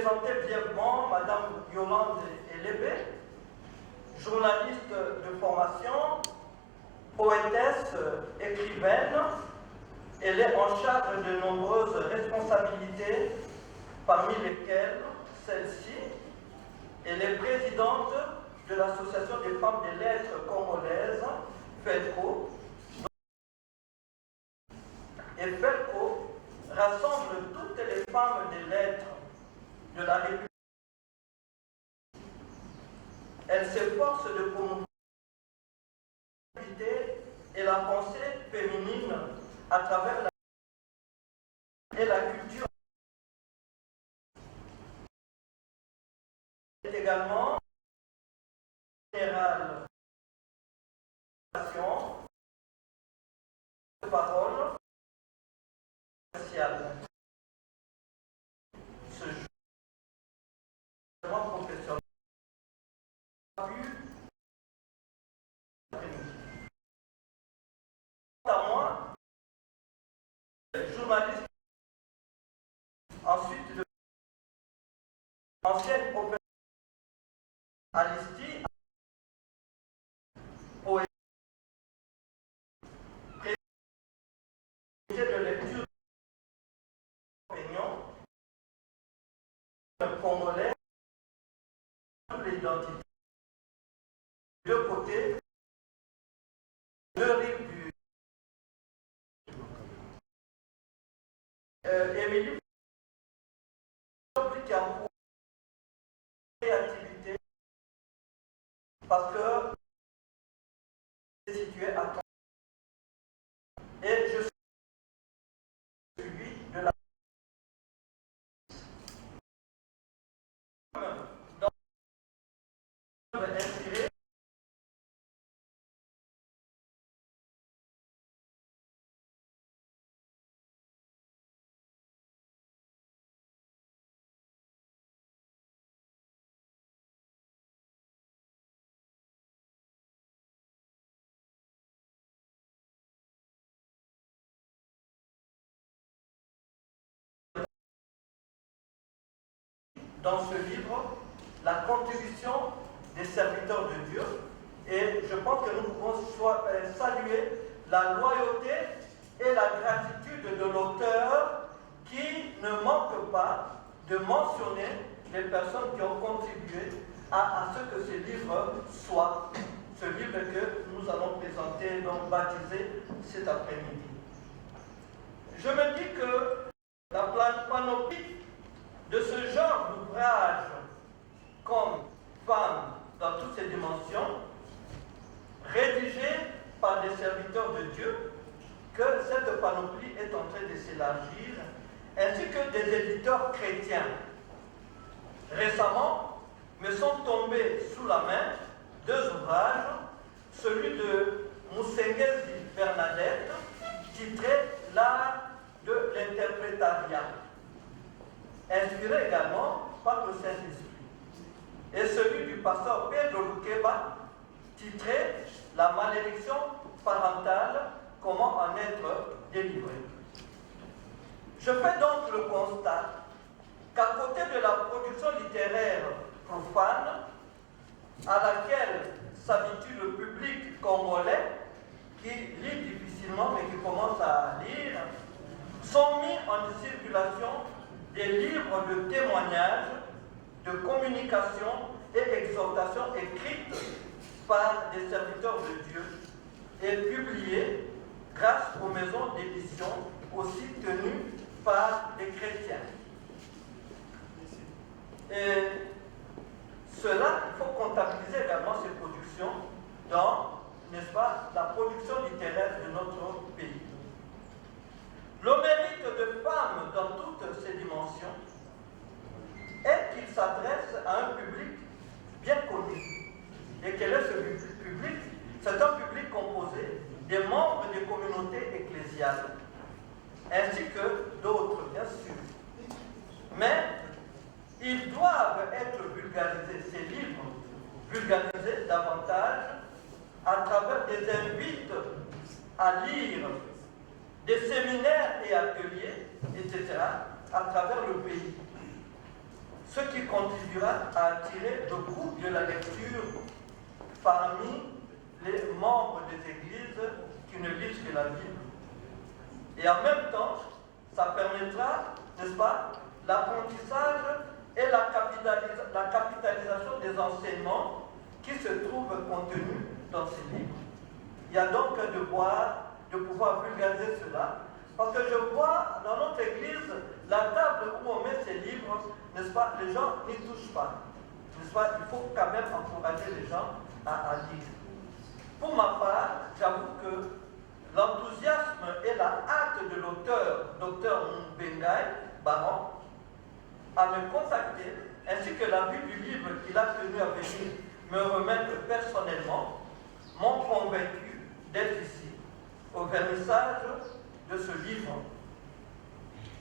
présenter brièvement Madame Yolande Elébé, journaliste de formation, poétesse, écrivaine. Elle est en charge de nombreuses responsabilités, parmi lesquelles celle-ci. Elle est présidente de l'Association des femmes des lettres congolaises, FELCO. Et FELCO rassemble toutes les femmes des lettres de la République. Elle s'efforce de promouvoir l'activité et la pensée féminine à travers la culture. Elle est également générale de parole sociale. Ce jour professionnel a pu à moi, journaliste, ensuite de ancienne professeure à l'ISTI, poète, président de lecture d'opinion, congolais, l'identité. De deux côtés, deux rives du Émilie qui a pour créativité parce que c'est situé à temps. Et je suis suivi de la inspiré dans ce livre la contribution des serviteurs de Dieu, et je pense que nous pouvons saluer la loyauté et la gratitude de l'auteur qui ne manque pas de mentionner les personnes qui ont contribué à ce que ce livre soit, ce livre que nous allons présenter, donc baptisé cet après-midi. Je me dis que la panoplie de ce genre d'ouvrage, comme Femmes dans toutes ses dimensions, rédigé par des serviteurs de Dieu, que cette panoplie est en train de s'élargir, ainsi que des éditeurs chrétiens. Récemment, me sont tombés sous la main deux ouvrages, celui de Moussengezi Bernadette, titré L'art de l'interprétariat, inspiré également par le Saint-Esprit, et celui du pasteur Pedro Luqueba, titré La malédiction parentale, comment en être délivré. Je fais donc le constat qu'à côté de la production littéraire profane, à laquelle s'habitue le public congolais, qui lit difficilement mais qui commence à lire, sont mis en circulation des livres de témoignages, de communication et exhortation écrites par des serviteurs de Dieu et publiés grâce aux maisons d'édition aussi tenues par des chrétiens. Et cela, il faut comptabiliser également ces productions dans, n'est-ce pas, la production littéraire de notre pays. Le mérite de Femmes dans toutes ses dimensions est qu'il s'adresse à un public bien connu. Et quel est ce public? C'est un public composé des membres des communautés ecclésiales, ainsi que d'autres, bien sûr. contribuera à attirer le goût de la lecture parmi les membres des églises qui ne lisent que la Bible. Et en même temps, ça permettra, n'est-ce pas, l'apprentissage et la capitalisation des enseignements qui se trouvent contenus dans ces livres. Il y a donc un devoir de pouvoir vulgariser cela, parce que je vois dans notre église la table où on met ces livres, n'est-ce pas, les gens n'y touchent pas. N'est-ce pas, il faut quand même encourager les gens à lire. Pour ma part, j'avoue que l'enthousiasme et la hâte de l'auteur, Dr Mbengai Baron, à me contacter, ainsi que la vue du livre qu'il a tenu à venir me remettre personnellement, m'ont convaincu d'être ici, au vernissage de ce livre,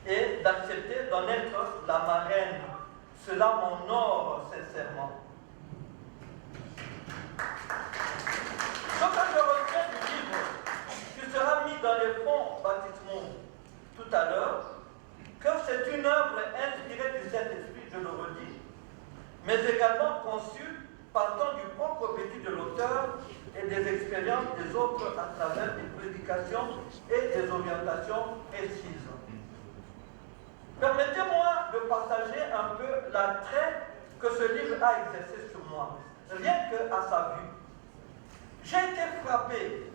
et d'accepter d'en être la marraine. Cela m'honore sincèrement. Donc, quand je retiens du livre qui sera mis dans les fonds baptismaux tout à l'heure, que c'est une œuvre inspirée du Saint-Esprit, je le redis, mais également conçue partant du propre vécu de l'auteur et des expériences des autres à travers des prédications et des orientations précises. Permettez-moi de partager un peu l'attrait que ce livre a exercé sur moi, rien qu'à sa vue. J'ai été frappé,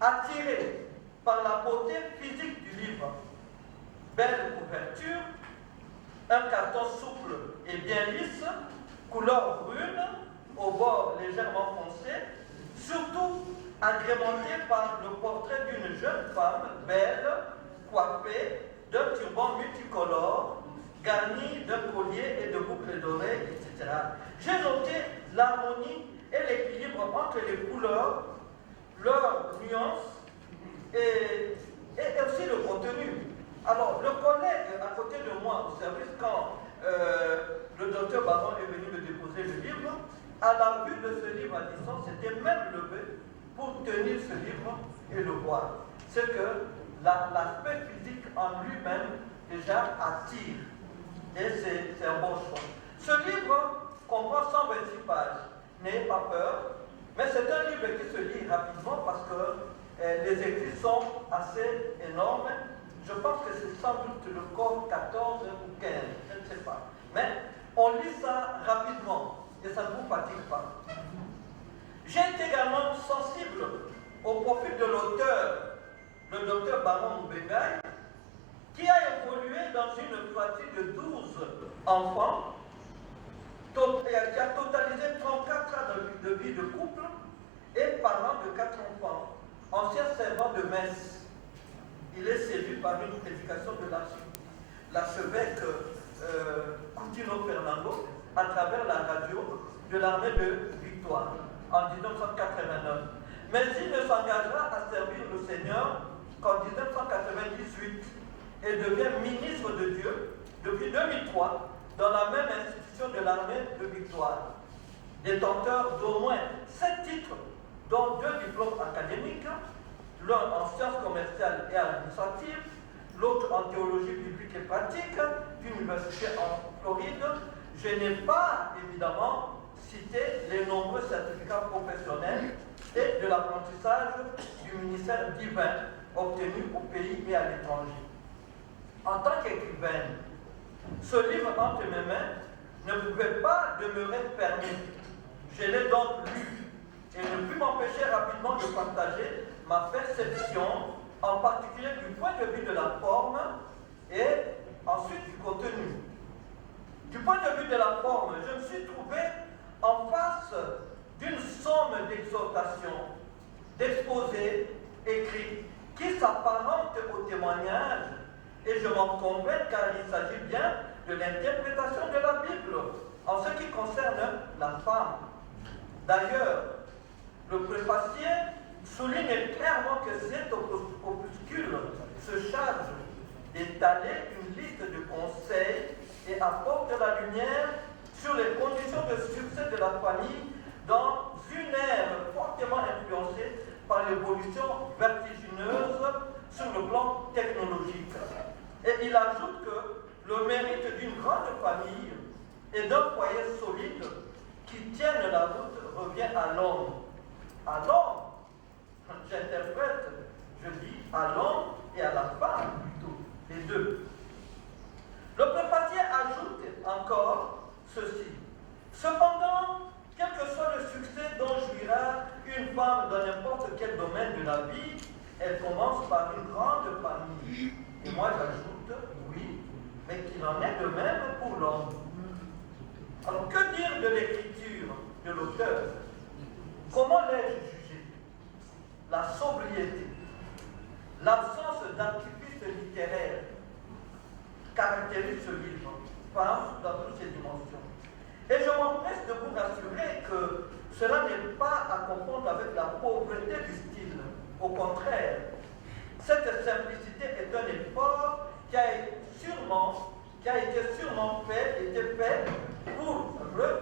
attiré par la beauté physique du livre. Belle couverture, un carton souple et bien lisse, couleur brune, au bord légèrement foncé, surtout agrémenté par le portrait d'une jeune femme belle, coiffée, d'un turban multicolore, garni d'un collier et de boucles d'oreilles, etc. J'ai noté l'harmonie et l'équilibre entre les couleurs, leurs nuances et aussi le contenu. Alors, le collègue à côté de moi au service, quand le docteur Baron est venu me déposer le livre, à la vue de ce livre à distance, s'était même levé pour tenir ce livre et le voir. C'est que l'aspect physique en lui-même déjà attire. Et c'est un bon choix. Ce livre comprend 126 pages. N'ayez pas peur, mais c'est un livre qui se lit rapidement parce que les écrits sont assez énormes. Je pense que c'est sans doute le code 14 ou 15, je ne sais pas. Mais on lit ça rapidement et ça ne vous fatigue pas. J'ai été également sensible au profil de l'auteur, le docteur Baron Mbengai, qui a évolué dans une fratrie de 12 enfants, qui a totalisé 34 ans de vie de couple et parent de 4 enfants, ancien servant de messe. Il est séduit par une prédication de l'archevêque Coutinho Fernando à travers la radio de l'armée de Victoire en 1989. Mais il ne s'engagera à servir le Seigneur qu'en 1998 et devient ministre de Dieu depuis 2003 dans la même institution de l'armée de Victoire. Détenteur d'au moins 7 titres, dont 2 diplômes académiques, l'un en sciences commerciales et administratives, l'autre en théologie biblique et pratique, d'une université en Floride. Je n'ai pas, évidemment, cité les nombreux certificats professionnels et de l'apprentissage du ministère divin obtenus au pays et à l'étranger. En tant qu'écrivaine, ce livre entre mes mains ne pouvait pas demeurer fermé. Je l'ai donc lu et ne pus m'empêcher rapidement de partager ma perception, en particulier du point de vue de la forme et ensuite du contenu. Du point de vue de la forme, je me suis trouvé en face d'une somme d'exhortations, d'exposés écrits qui s'apparentent au témoignage, et je m'en convainc car il s'agit bien de l'interprétation de la Bible en ce qui concerne la femme. D'ailleurs, le préfacier souligne clairement que cet opuscule se charge d'étaler une liste de conseils et apporte la lumière sur les conditions de succès de la famille dans une ère fortement influencée par l'évolution vertigineuse sur le plan technologique. Et il ajoute que le mérite d'une grande famille et d'un foyer solide qui tienne la route revient à l'homme. À l'homme, j'interprète, je dis à l'homme et à la femme plutôt, les deux. Le préfacier ajoute encore ceci. Cependant, quel que soit le succès dont jouira une femme dans n'importe quel domaine de la vie, elle commence par une grande famille. Et moi j'ajoute, oui, mais qu'il en est de même pour l'homme. Alors que dire de l'écriture de l'auteur? Comment l'ai-je jugé? La sobriété, l'absence d'artifice littéraire caractérise ce livre, femme dans toutes ses dimensions. Et je m'empresse de vous rassurer que cela n'est pas à confondre avec la pauvreté du style. Au contraire, cette simplicité est un effort qui a été sûrement fait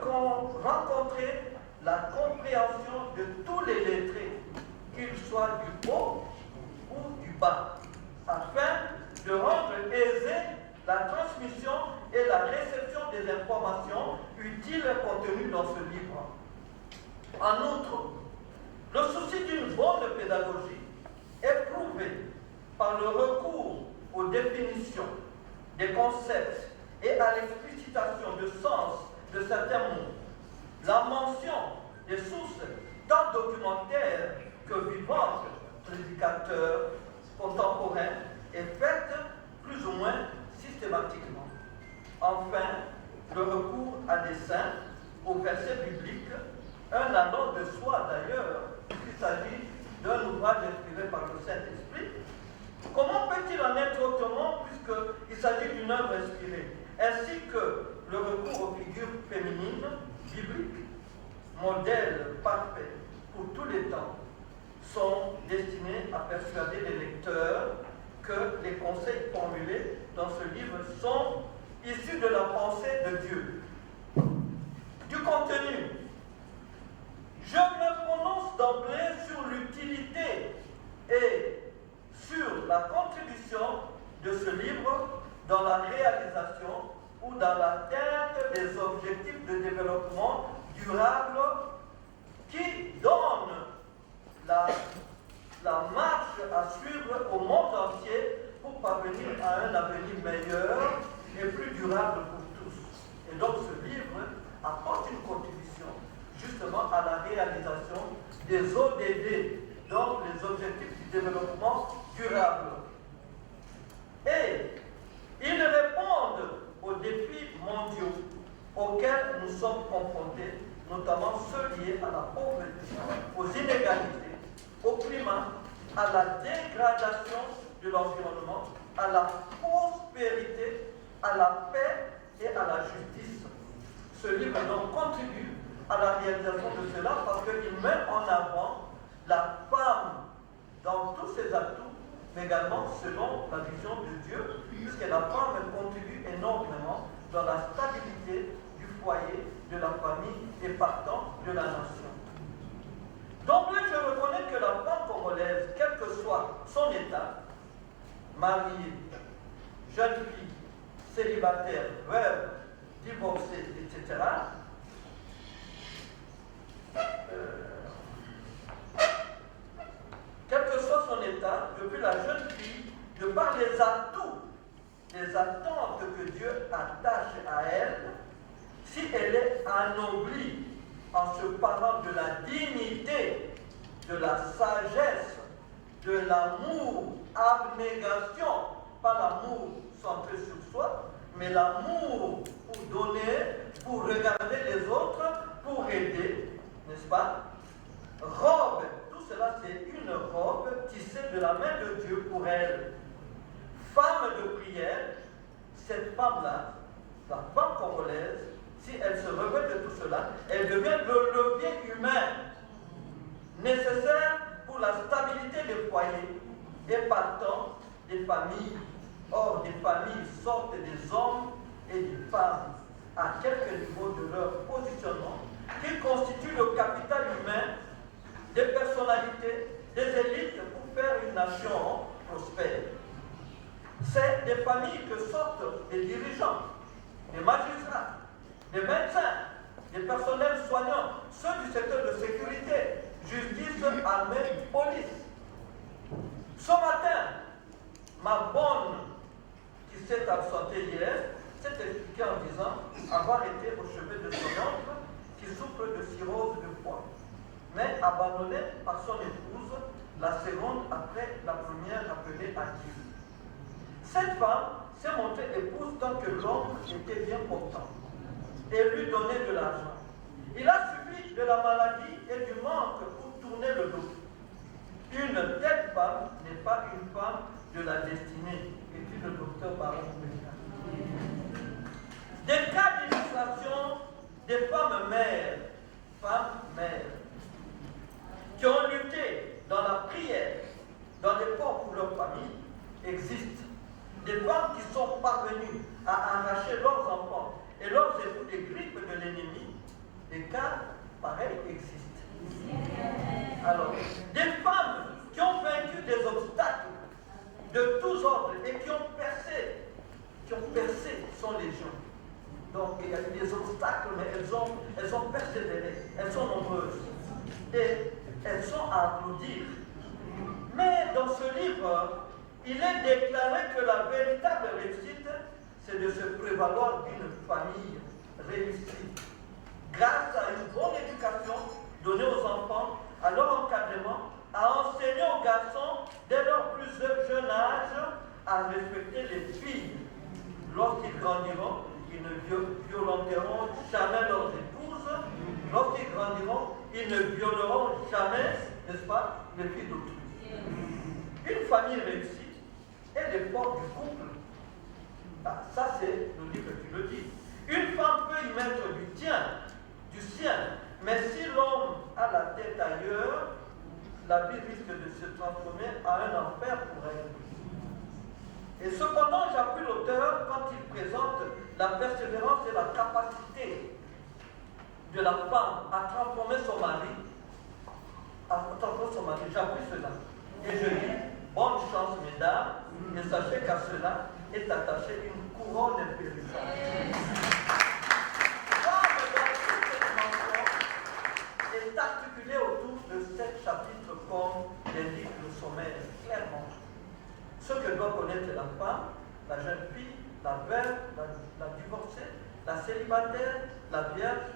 pour rencontrer la compréhension de tous les lettrés, qu'ils soient du haut ou du bas, afin de rendre aisée la transmission et la réception des informations utiles contenues dans ce livre. En outre, le souci d'une bonne pédagogie est prouvé par le recours aux définitions des concepts et à l'explicitation de sens de certains mots. La mention des sources tant documentaires que vivantes, prédicateurs, contemporains, est faite plus ou moins systématiquement. Enfin, le recours à des saints, aux versets bibliques, un allant de soi d'ailleurs, puisqu'il s'agit d'un ouvrage inspiré par le Saint-Esprit. Comment peut-il en être autrement puisqu'il s'agit d'une œuvre inspirée, ainsi que le recours aux figures féminines bibliques, modèles parfaits pour tous les temps, sont destinés à persuader les lecteurs que les conseils formulés dans ce livre sont issus de la pensée de Dieu. Du contenu, je me prononce d'emblée sur l'utilité et sur la contribution de ce livre dans la réalisation ou dans l'atteinte des objectifs de développement durable qui donnent la marche à suivre au monde entier pour parvenir à un avenir meilleur et plus durable pour tous. Et donc ce livre apporte une contribution justement à la réalisation des ODD, donc les objectifs du développement durable. Et ils répondent aux défis mondiaux auxquels nous sommes confrontés, notamment ceux liés à la pauvreté, aux inégalités, au climat, à la dégradation de l'environnement, à la prospérité, à la paix et à la justice. Ce livre donc contribue à la réalisation de cela parce qu'il met en avant la femme dans tous ses atouts, mais également selon la vision de Dieu, puisque la femme contribue énormément dans la stabilité du foyer, de la famille et partant de la nation. D'emblée, je reconnais que la femme congolaise, quel que soit son état, mariée, jeune fille, célibataire, veuve, divorcée, etc., quel que soit son état, depuis la jeune fille, de par les atouts, les attentes que Dieu attache à elle, si elle est anoblie en se parlant de la dignité, de la sagesse, de l'amour, abnégation, pas l'amour centré sur soi, mais l'amour pour donner, pour regarder les autres, pour aider, n'est-ce pas? Robe, tout cela c'est une robe tissée de la main de Dieu pour elle. Femme de prière, cette femme-là, la femme congolaise, si elle se revêt de tout cela, elle devient le levier humain nécessaire pour la stabilité des foyers et partant des familles. Or, des familles sortent des hommes et des femmes à quelque niveau de leur positionnement qui constitue le capital humain des personnalités, des élites pour faire une nation prospère. C'est des familles que sortent des dirigeants, des magistrats, des maîtres disant avoir été au chevet de son oncle qui souffre de cirrhose du foie, mais abandonné par son épouse, la seconde après la première appelée à Dieu. Cette femme s'est montrée épouse tant que l'homme était bien portant et lui donnait de l'argent. Il a subi de la maladie et du manque pour tourner le dos. Une telle femme n'est pas une femme de la destinée, écrit le docteur Baron Bouéka. Des cas d'illustration des femmes mères, qui ont lutté dans la prière, dans l'effort pour leur famille, existent. Des femmes qui sont parvenues à arracher leurs enfants et leurs époux des griffes de l'ennemi, des cas pareils existent. Alors, des femmes qui ont vaincu des obstacles de tous ordres et qui ont percé son légion. Donc, il y a eu des obstacles, mais elles ont persévéré, elles sont nombreuses et elles sont à applaudir. Mais dans ce livre, il est déclaré que la véritable réussite, c'est de se prévaloir d'une famille réussie, grâce à une bonne éducation donnée aux enfants, à leur encadrement, à enseigner aux garçons dès leur plus jeune âge à respecter les filles. Lorsqu'ils grandiront, ils ne violenteront jamais leurs épouses. Lorsqu'ils grandiront, ils ne violeront jamais, n'est-ce pas, les filles d'autrui. Une famille réussie est l'effort du couple. Ça, c'est le livre qui le dit. Une femme peut y mettre du sien, mais si l'homme a la tête ailleurs, la vie risque de se transformer en un enfer pour elle. Et cependant, j'appuie l'auteur quand il présente la persévérance et la capacité de la femme à transformer son mari. J'appuie cela. Et je dis, bonne chance, mesdames, et sachez qu'à cela est attachée une couronne impérissable. Femme dans toute cette dimension est articulée autour de 7 chapitres comme l'indique le sommaire, clairement. Ce que doit connaître la femme, la jeune fille, la veuve, la divorcée, la célibataire, la vierge,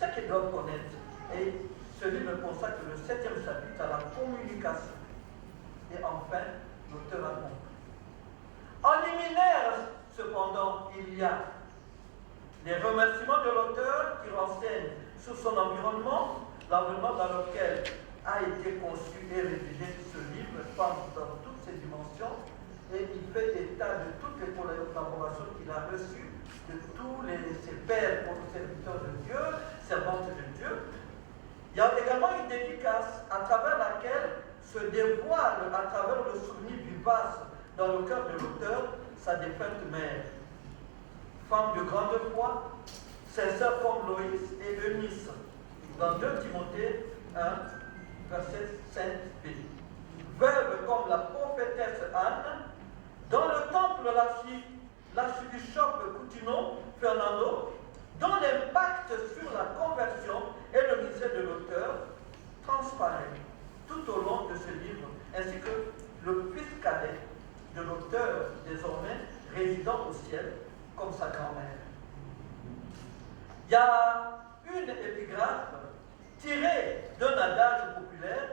ce qu'ils doivent connaître. Et ce livre consacre le 7e chapitre à la communication. Et enfin, l'auteur a compris. En liminaire, cependant, il y a les remerciements de l'auteur qui renseigne sur son environnement, l'environnement dans lequel a été conçu et rédigé ce livre, Femme dans toutes ses dimensions, et il fait état de toutes les collaborations qu'il a reçues de tous ses pères, serviteurs de Dieu, servantes de Dieu. Il y a également une dédicace à travers laquelle se dévoile à travers le souvenir vivace dans le cœur de l'auteur sa défunte mère. Femme de grande foi, sincère comme Loïs et Eunice, dans 2 Timothée 1, verset 5b. Veuve comme la prophétesse Anne, dans le temple l'archiduchop Coutinho Fernando, dont l'impact sur la conversion et le ministère de l'auteur transparaît tout au long de ce livre, ainsi que le fils cadet de l'auteur, désormais résidant au ciel, comme sa grand-mère. Il y a une épigraphe tirée d'un adage populaire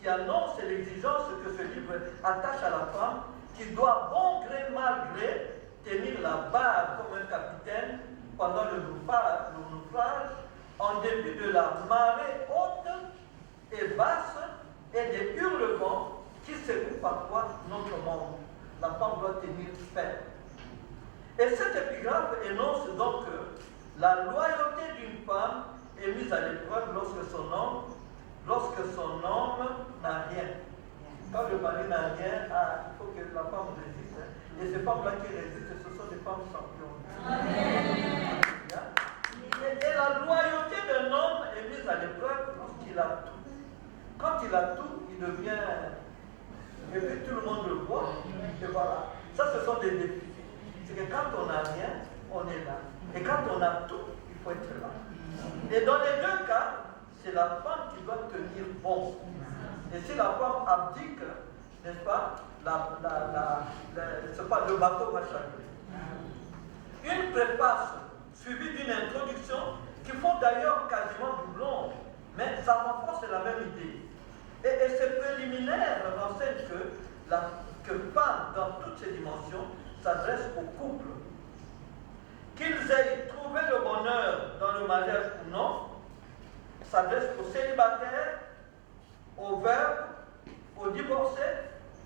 qui annonce l'exigence que ce livre attache à la femme, qui doit bon gré, mal gré, tenir la barre comme un capitaine pendant le naufrage, en dépit de la marée haute et basse et des hurlements qui secouent parfois notre monde. La femme doit tenir ferme. Et cette épigraphe énonce donc que la loyauté d'une femme est mise à l'épreuve lorsque son homme n'a rien. Quand le mari n'a rien, il faut que la femme résiste. Et ces femmes-là qui résistent, ce sont des femmes championnes. Amen. Et la loyauté d'un homme est mise à l'épreuve lorsqu'il a tout. Quand il a tout, il devient... Et puis tout le monde le voit. Et voilà. Ça, ce sont des défis. C'est que quand on n'a rien, on est là. Et quand on a tout, il faut être là. Et dans les 2 cas, c'est la femme qui doit tenir bon. Et si la femme abdique, n'est-ce pas, le bateau va chavirer. une préface suivie d'une introduction qui font d'ailleurs quasiment doublon, mais ça renforce la même idée. Et ces préliminaires renseignent que Pan, dans toutes ses dimensions, s'adresse au couple. Qu'ils aient trouvé le bonheur dans le mariage ou non, s'adresse aux célibataires, aux veuves, aux divorcés,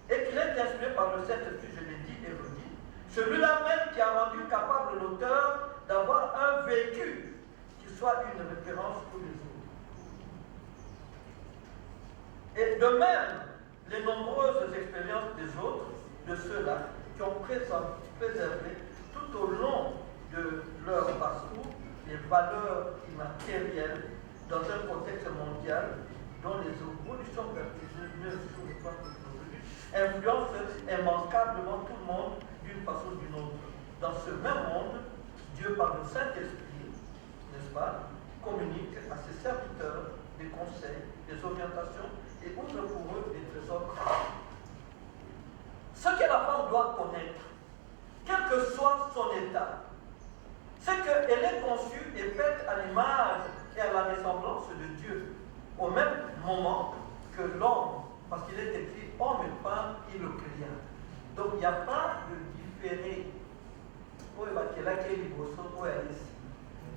et qu'il est inspiré par le Saint-Esprit, je l'ai dit et redit, celui-là même qui a rendu capable l'auteur d'avoir un vécu qui soit une référence pour les autres. Et de même, les nombreuses expériences des autres, de ceux-là, qui ont préservé tout au long de leur parcours les valeurs immatérielles dans un contexte mondial dont les évolutions vertigineuses sur le plan technologique influencent immanquablement tout le monde d'une façon ou d'une autre. Dans ce même monde, Dieu, par le Saint-Esprit, n'est-ce pas, communique à ses serviteurs des conseils, des orientations et ouvre pour eux des trésors. Ce que la femme doit connaître, quel que soit son état, c'est qu'elle est conçue et faite à l'image et à la ressemblance de Dieu, au même moment que l'homme, parce qu'il est écrit homme et femme, il le créa. Donc il n'y a pas de différé.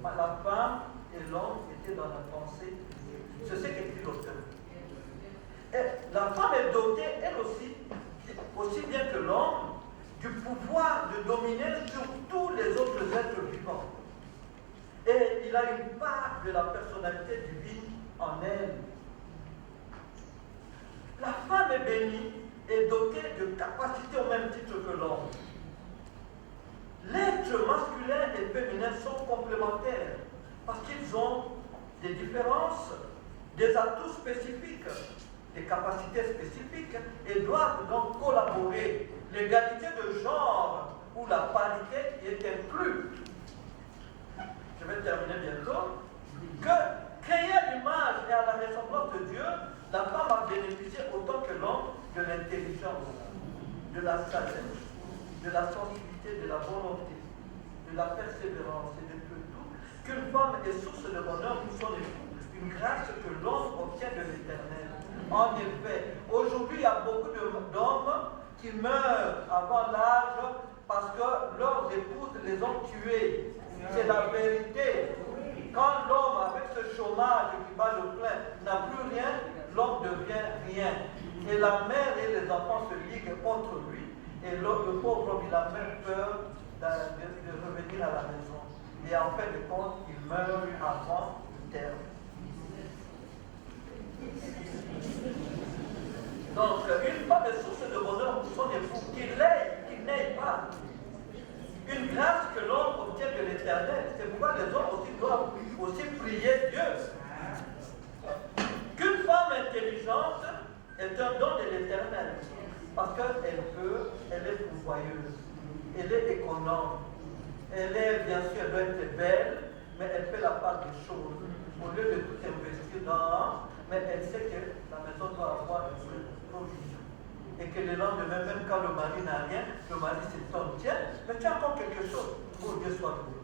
La femme et l'homme étaient dans la pensée. C'est ce qu'écrit l'auteur. Et la femme est dotée, elle aussi bien que l'homme, du pouvoir de dominer sur tous les autres êtres vivants. Et il a une part de la personnalité divine en elle. La femme est bénie et dotée de capacités au même titre que l'homme. L'être masculin et féminin sont complémentaires parce qu'ils ont des différences, des atouts spécifiques, des capacités spécifiques et doivent donc collaborer. L'égalité de genre ou la parité y est inclue. Je vais terminer bientôt. Que créée à l'image et à la ressemblance de Dieu, la femme a bénéficié autant que l'homme de l'intelligence, de la sagesse, de la sensibilité, de la volonté, de la persévérance et de tout. Qu'une femme est source de bonheur pour son époux, une grâce que l'homme obtient de l'Éternel. En effet, aujourd'hui, il y a beaucoup d'hommes qui meurent avant l'âge parce que leurs épouses les ont tués. C'est la vérité. Quand l'homme, avec ce chômage qui bat le plein, n'a plus rien, l'homme devient rien. Et la mère et les enfants se liguent contre lui. Et le pauvre homme, il a même peur de revenir à la maison. Et en fin de compte, il meurt avant le terme. Donc, une femme est source de bonheur pour son époux, qu'il n'aille pas. Une grâce que l'homme obtient de l'Éternel. C'est pourquoi les hommes aussi doivent aussi prier Dieu. Qu'une femme intelligente est un don de l'Éternel. Parce elle est pourvoyeuse, elle est économe, elle est, bien sûr, elle doit être belle, mais elle fait la part des choses. Au lieu de tout investir dans, mais elle sait que la maison doit avoir une provision. Et que le lendemain, même quand le mari n'a rien, le mari s'étonne. Tiens, mais tu as encore quelque chose. Oh, Dieu soit loué.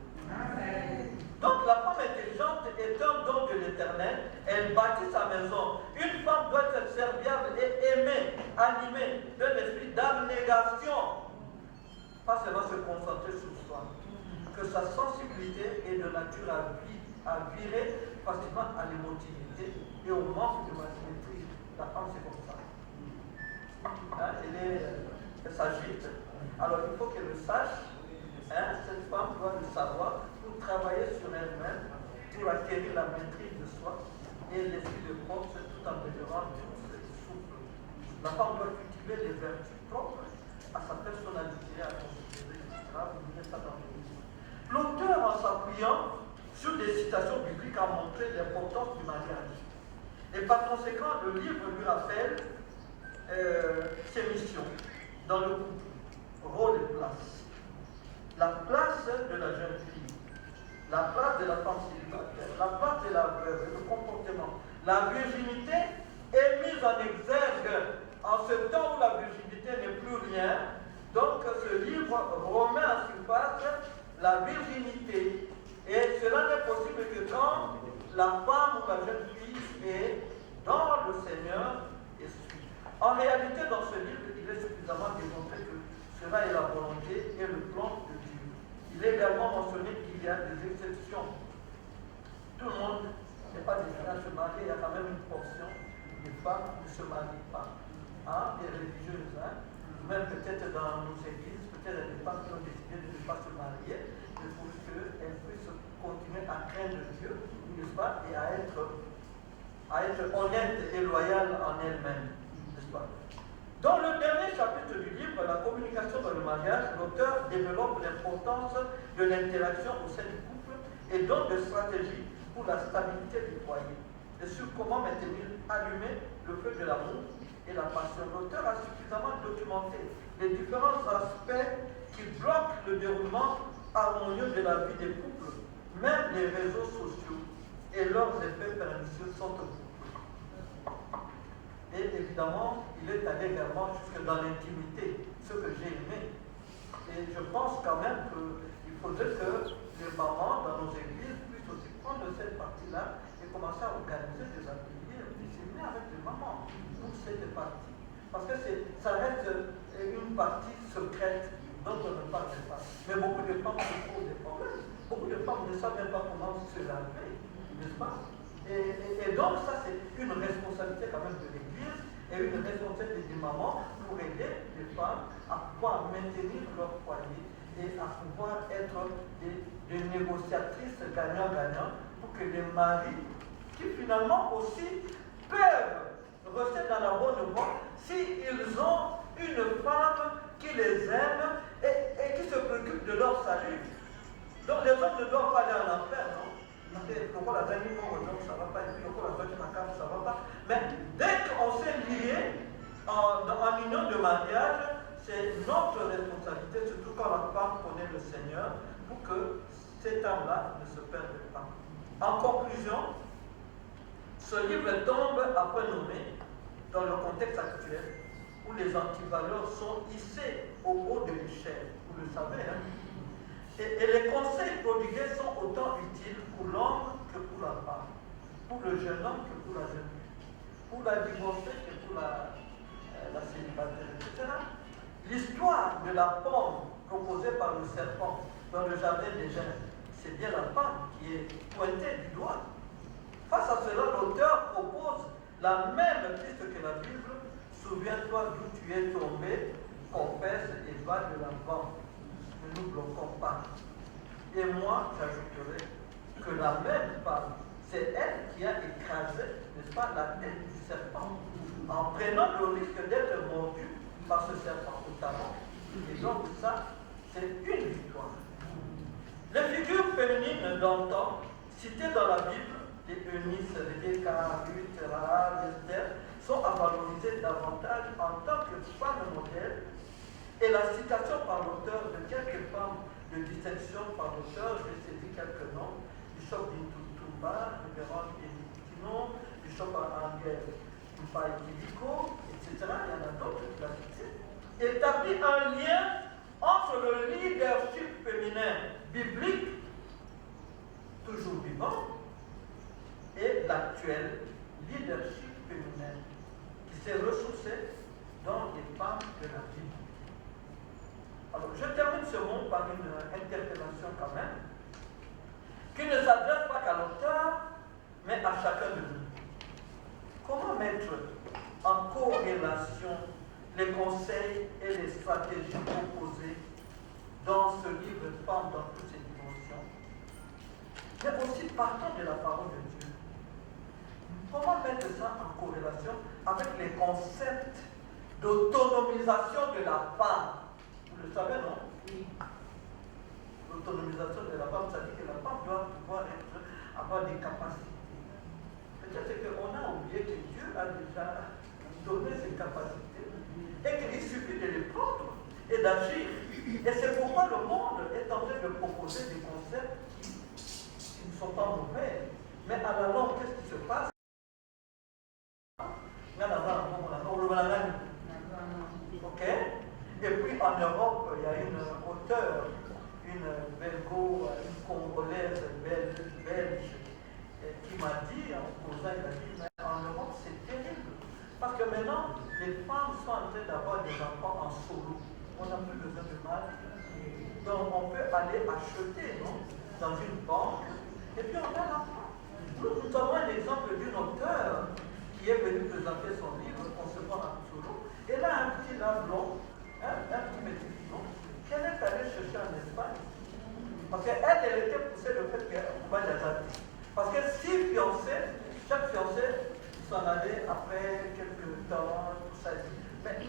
Donc la femme intelligente est un don de l'Éternel. Elle bâtit sa maison. Une femme doit être serviable et aimée, animée d'un esprit d'abnégation. Pas seulement se concentrer sur soi. Que sa sensibilité est de nature à virer facilement à l'émotivité et au manque de maîtrise. La femme, c'est comme ça. Elle s'agite. Alors il faut qu'elle le sache. Cette femme doit le savoir pour travailler sur elle-même, pour acquérir la maîtrise de soi et l'esprit de force tout en demeurant douce et souple. La femme doit cultiver les vertus propres à sa personnalité, à considérer, etc. Vous lisez ça dans le livre. L'auteur, en s'appuyant sur des citations bibliques, a montré l'importance du mariage. Et par conséquent, le livre lui rappelle ses missions dans le couple, rôle et place. La place de la jeune fille, la place de la femme célibataire, la place de la veuve, le comportement. La virginité est mise en exergue en ce temps où la virginité n'est plus rien. Donc ce livre remet en surface la la femme ou la jeune fille est dans le Seigneur et suit. En réalité, dans ce livre, il est suffisamment démontré que cela est la volonté et le plan de Dieu. Il est également mentionné qu'il y a des exceptions. Tout le monde n'est pas destiné à se marier, il y a quand même une portion des femmes qui ne se marient pas. Hein, des religieuses, hein. Même peut-être dans nos églises, peut-être des femmes qui ont décidé de ne pas se marier, mais pour qu'elles puissent continuer à craindre Dieu, n'est-ce pas, et à être honnêtes et loyales en elles-mêmes, n'est-ce pas. Dans le dernier chapitre du livre, la communication dans le mariage, l'auteur développe l'importance de l'interaction au sein du couple et donc de stratégies pour la stabilité du foyer, et sur comment maintenir allumé le feu de l'amour et la passion. L'auteur a suffisamment documenté les différents aspects qui bloquent le déroulement harmonieux de la vie des couples. Même les réseaux sociaux et leurs effets pernicieux sont au couple. Et évidemment, il est allé également jusque dans l'intimité, ce que j'ai aimé. Et je pense quand même qu'il faudrait que les mamans dans nos églises puissent aussi prendre cette partie-là et commencer à organiser des ateliers, des séminaires avec les mamans pour cette partie. Parce que ça reste une partie secrète dont on ne parle pas. Mais beaucoup de femmes se posent des problèmes. Beaucoup de femmes ne savent même pas comment se laver, n'est-ce pas? Et donc ça c'est une responsabilité quand même de l'Église et une responsabilité des mamans pour aider les femmes à pouvoir maintenir leur foyer et à pouvoir être des négociatrices gagnant-gagnant pour que les maris, qui finalement aussi peuvent rester dans la bonne voie s'ils ont une femme qui les aime et qui se préoccupe de leur salut. Donc les hommes ne doivent pas aller en enfer, non? Pourquoi la dernière fois, ça ne va pas, et puis pourquoi la deuxième carte, ça ne va pas. Mais dès qu'on s'est lié en union de mariage, c'est notre responsabilité, surtout quand la femme connaît le Seigneur, pour que cette âme-là ne se perde pas. En conclusion, ce livre tombe à point nommé dans le contexte actuel où les antivaleurs sont hissés au haut de l'échelle. Vous le savez, hein? Et les conseils prodigués sont autant utiles pour l'homme que pour la femme, pour le jeune homme que pour la jeune fille, pour la divorcée que pour la célibataire, etc. L'histoire de la pomme proposée par le serpent dans le jardin des Gênes, c'est bien la femme qui est pointée du doigt. Face à cela, l'auteur propose la même piste que la Bible. Souviens-toi d'où tu es tombé, confesse et va de l'avant. Ne nous bloquons pas. Et moi, j'ajouterai que la même femme, c'est elle qui a écrasé, n'est-ce pas, la tête du serpent, en prenant le risque d'être mordue par ce serpent notamment. Et donc ça, c'est une victoire. Les figures féminines d'antan, citées dans la Bible, les Eunice, Rebecca, Ruth, Rahab, Esther, sont à valoriser davantage en tant que femmes modèles. Et la citation par l'auteur de quelques femmes de distinction par l'auteur, j'ai saisi quelques noms, Bishop Bintutumba, révérend Editino, Bishop Angel Mpaikibiko, etc. Il y en a d'autres qui l'ont cité. Établit un lien entre le leadership féminin biblique, toujours vivant, et l'actuel leadership féminin qui s'est ressourcé dans les femmes de la Bible. Alors, je termine ce mot par une interpellation quand même, qui ne s'adresse pas qu'à l'auteur, mais à chacun de nous. Comment mettre en corrélation les conseils et les stratégies proposées dans ce livre de femmes dans toutes ses dimensions, mais aussi partant de la parole de Dieu? Comment mettre ça en corrélation avec les concepts d'autonomisation de la femme? Vous le savez, non? Oui. L'autonomisation de la femme, ça dit que la femme doit pouvoir avoir des capacités. Peut-être qu'on a oublié que Dieu a déjà donné ces capacités et qu'il suffit de les prendre et d'agir. Et c'est pourquoi le monde est en train de proposer des concepts qui ne sont pas mauvais. Mais à la longue, qu'est-ce qui se passe? Ok? Et puis en Europe, il y a une auteure, une belgo, une congolaise belge, qui m'a on peut aller acheter, non, dans une banque, et puis on a l'argent. Nous avons un exemple d'une auteure qui est venue présenter son livre, Concevoir un solo. Elle a un petit là blond, un petit métis blond, qu'elle est allée chercher en Espagne. Parce qu'elle était poussée le fait qu'elle ne pouvait pas les adapter. Parce que si fiancé, chaque fiancé s'en allait après quelques temps, tout ça. Mais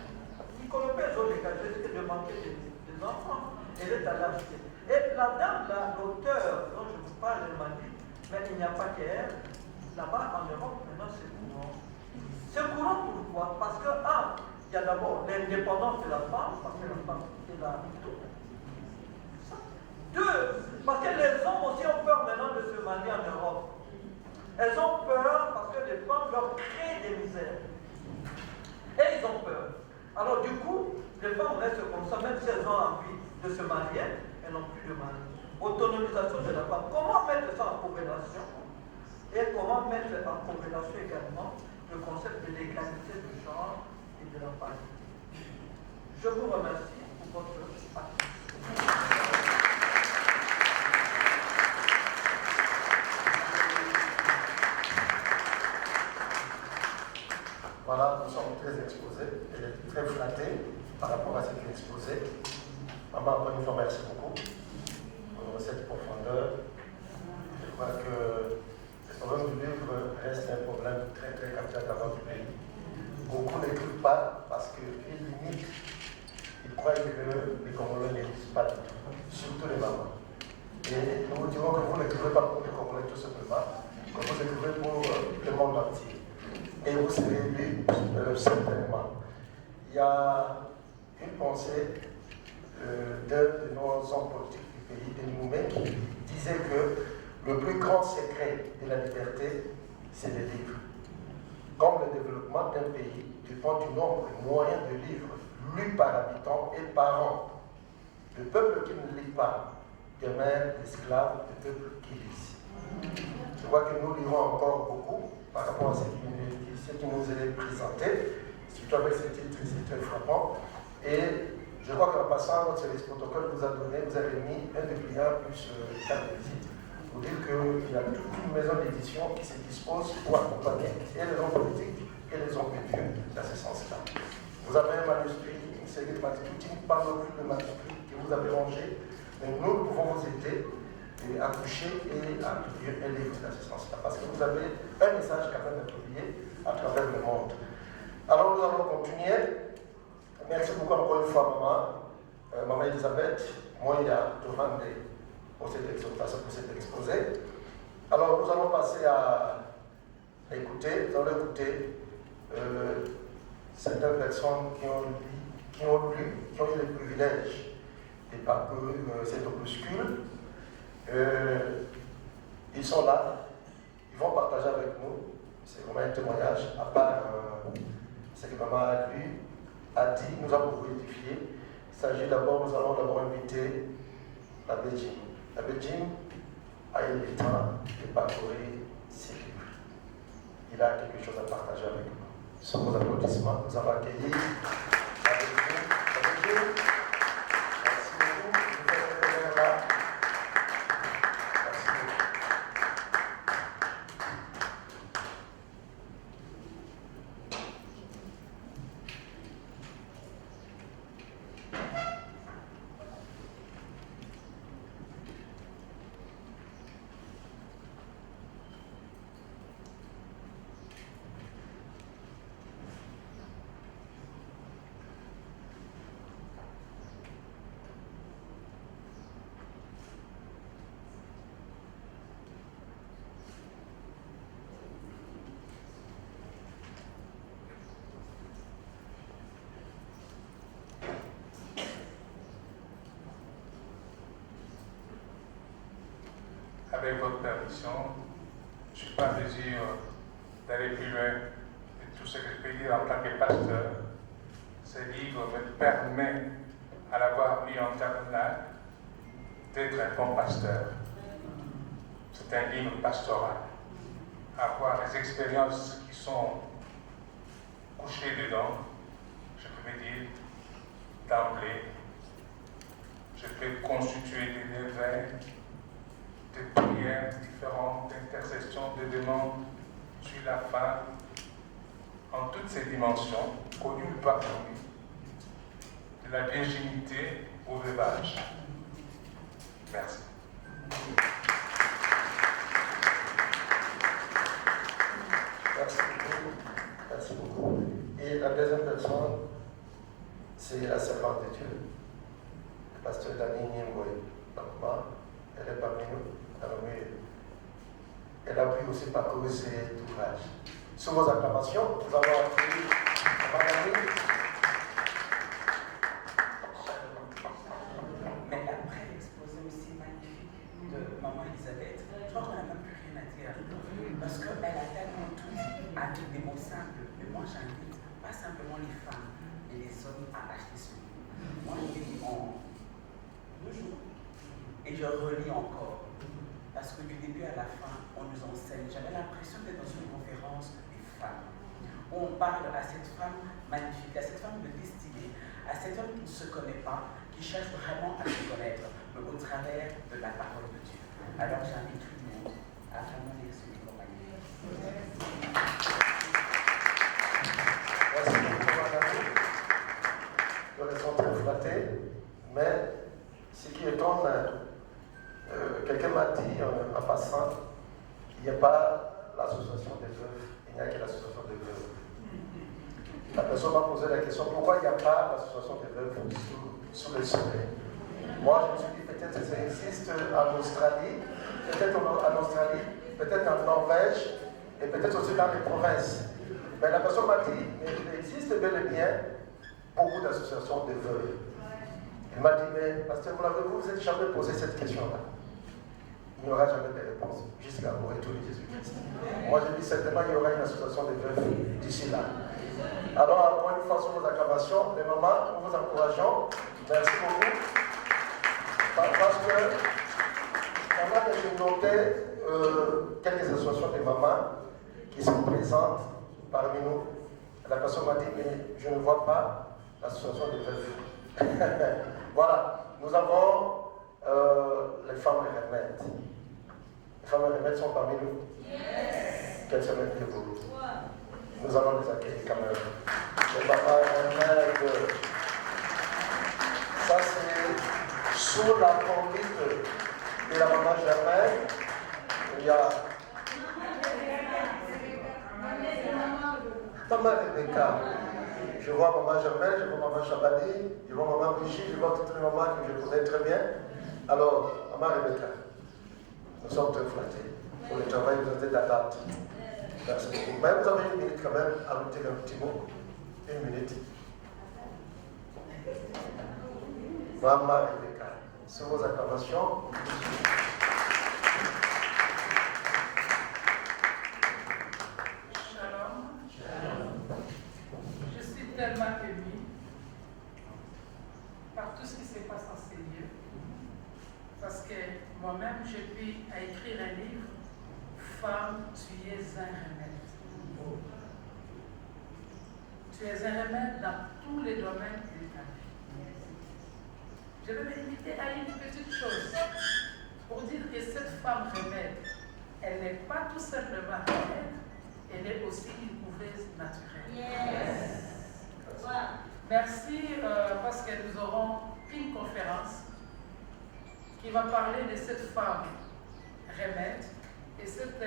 Nicolas Pézot dégagé que de manquer des enfants. Elle est allée acheter. Et la dame, l'auteur dont je vous parle, elle m'a dit, mais il n'y a pas qu'elle. Là-bas, en Europe, maintenant, c'est courant. C'est courant pourquoi? Parce que, il y a d'abord l'indépendance de la femme, parce que la femme est là tout. Deux, parce que les hommes aussi ont peur maintenant de se marier en Europe. Elles ont peur parce que les femmes leur créent des misères. Et ils ont peur. Alors du coup, les femmes restent comme ça, même si elles ont envie de se marier, elles n'ont plus de mari. Autonomisation de la femme. Comment mettre ça en corrélation? Et comment mettre en corrélation également le concept de l'égalité de genre et de la famille. Je vous remercie pour votre attention. Voilà, nous sommes très exposés et très flattés par rapport à ce qui est exposé. Maman, encore une fois, merci beaucoup pour cette profondeur. Je crois que le problème du livre reste un problème très très capital dans notre pays. Beaucoup n'écrivent pas parce qu'ils limitent, ils croient que les Congolais n'écrivent pas du tout, surtout les mamans. Et nous vous dirons que vous n'écrivez pas pour les Congolais tout simplement, que vous écrivez pour le monde entier. Et vous serez lu certainement. Il y a une pensée d'un de nos hommes politiques du pays, de Nimoumé, qui disait que le plus grand secret de la liberté, c'est le livre. Comme le développement d'un pays dépend du nombre moyen de livres lus par habitant et par an. Le peuple qui ne lit pas demeure l'esclave du peuple qui lit. Je crois que nous lirons encore beaucoup par rapport à ce qui nous est présenté, surtout avec ce titre, c'est très frappant. Et je crois qu'en passant, notre service protocole vous a remis un dépliant plus carte de visite pour dire qu'il y a toute une maison d'édition qui se dispose pour accompagner et les hommes politiques et les hommes de Dieu dans ce sens-là. Vous avez un manuscrit, une série de manuscrits, qui ne parle plus de manuscrits que vous avez rangés, mais nous pouvons vous aider à coucher et à publier un livre dans ce sens-là, parce que vous avez un message quand même à publier à travers le monde. Alors nous allons continuer. Merci beaucoup encore une fois, maman Elisabeth, moi il y a devant pour cette exhortation, pour cet exposé. Alors nous allons passer à écouter, nous allons écouter certaines personnes qui ont eu le privilège de parcourir cet opuscule. Ils sont là, ils vont partager avec nous. C'est vraiment un témoignage, à part ce que maman lui a dit, nous a beaucoup édifié. Il s'agit d'abord, nous allons d'abord inviter l'abbé Jim. L'abbé Jim a eu le temps de parcourir ces livres. Il a quelque chose à partager avec nous. Sur vos applaudissements, nous avons accueilli l'abbé Jim. Merci beaucoup, vous êtes là. Avec votre permission, je ne suis pas en mesure d'aller plus loin de tout ce que je peux dire en tant que pasteur. Ce livre me permet, à l'avoir mis en terminale, d'être un bon pasteur. C'est un livre pastoral. Avoir les expériences qui sont couchées dedans, je peux me dire d'emblée, je je peux constituer des événements, des prières différentes, d'intercessions, de demandes sur la femme, en toutes ses dimensions, connues ou pas connues, de la virginité au veuvage. Merci. Merci beaucoup. Merci beaucoup. Et la deuxième personne, c'est la servante de Dieu, le pasteur Dani Niemboy. Elle est parmi nous. Alors, elle a pu aussi parcourir cet ouvrage. Sous vos acclamations, nous allons accueillir Madame. Mais après l'exposé aussi magnifique de Maman Elisabeth, je crois qu'on n'a même plus rien à dire. Parce qu'elle a tellement tout dit avec des mots simples. Mais moi, j'invite pas simplement les femmes, mais les hommes à acheter ce livre. Moi, je l'ai lu en 2 jours. Et je relis encore. Parce que du début à la fin, on nous enseigne. J'avais l'impression d'être dans une conférence des femmes. Où on parle à cette femme magnifique, à cette femme de destinée, à cet homme qui ne se connaît pas, qui cherche vraiment à se connaître, mais au travers de la parole de Dieu. Alors j'invite tout le monde à vraiment lire ce livre magnifique. Merci beaucoup, madame. Je me sens très flatté, mais ce qui étonne, quelqu'un m'a dit en passant, il n'y a pas l'association des veuves, il n'y a que l'association des veuves. La personne m'a posé la question, pourquoi il n'y a pas l'association des veuves sous le soleil? Moi, je me suis dit, peut-être que ça existe en Australie, peut-être en Australie, peut-être en Norvège, et peut-être aussi dans les provinces. Mais la personne m'a dit, mais il existe bel et bien beaucoup d'associations de veuves. Il m'a dit, mais pasteur, vous vous êtes jamais posé cette question-là. Il n'y aura jamais de réponse jusqu'à au retour de Jésus-Christ. Moi, je dis certainement qu'il y aura une association de veuves d'ici là. Alors, encore une fois, sur vos acclamations, les mamans, nous vous encourageons. Merci beaucoup. Parce que, pendant que j'ai noté quelques associations de mamans qui sont présentes parmi nous, la personne m'a dit, mais je ne vois pas l'association de veuves. Voilà, nous avons les femmes remèdes. Les femmes remèdes sont parmi nous. Yes. Qu'elles se mettent debout. Nous allons les accueillir quand même. Les mamans remèdes. Ça, c'est sous la conduite de la maman Germaine. Il y a Maman Rebecca. Je vois maman Germaine, je vois maman Chabani, je vois maman Brigitte, je vois toutes les mamans que je connais très bien. Alors, maman Rebecca, nous sommes très flattés pour le travail que vous avez d'attente. Merci beaucoup. Mais vous avez une minute quand même à nous dire un petit mot. Une minute. Maman Rebecca, sur vos acclamations. Tellement émue par tout ce qui se passe en ces lieux, parce que moi-même j'ai pu écrire un livre, Femme, tu es un remède. Tu es un remède dans tous les domaines de ta vie. Je vais me limiter à une petite chose pour dire que cette femme remède, elle n'est pas tout simplement remède, elle est aussi une couveuse naturelle. Yes. Merci parce que nous aurons une conférence qui va parler de cette femme remède et cette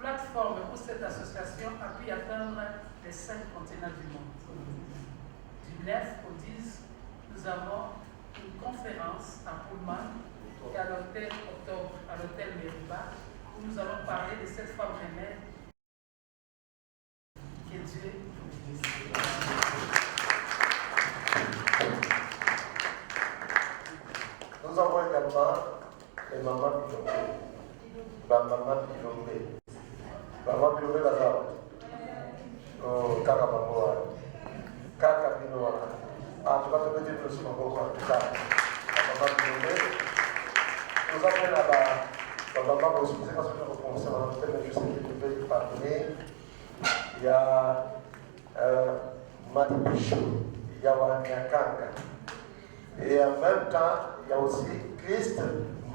plateforme ou cette association a pu atteindre les 5 continents du monde. Du 9 au 10, nous avons une conférence à Pullman et à l'hôtel Octobre, à l'hôtel Meriba, où nous allons parler de cette femme remède que Dieu utilise. Nous avons également les mamans Bilombe. Maman Bilombe. Maman Bilombe Bazar. Kaka Mamoa. Kaka Binoa. Ah, tu vas te mettre plus sur mon beau en tout cas. Maman Bilombe. Nous avons là-bas. Maman aussi, c'est parce que je reprends ça. Je sais qu'il peut y parler. Il y a Madi Bichou. Il y a Wanyakanga. Et en même temps, il il y a aussi Christ,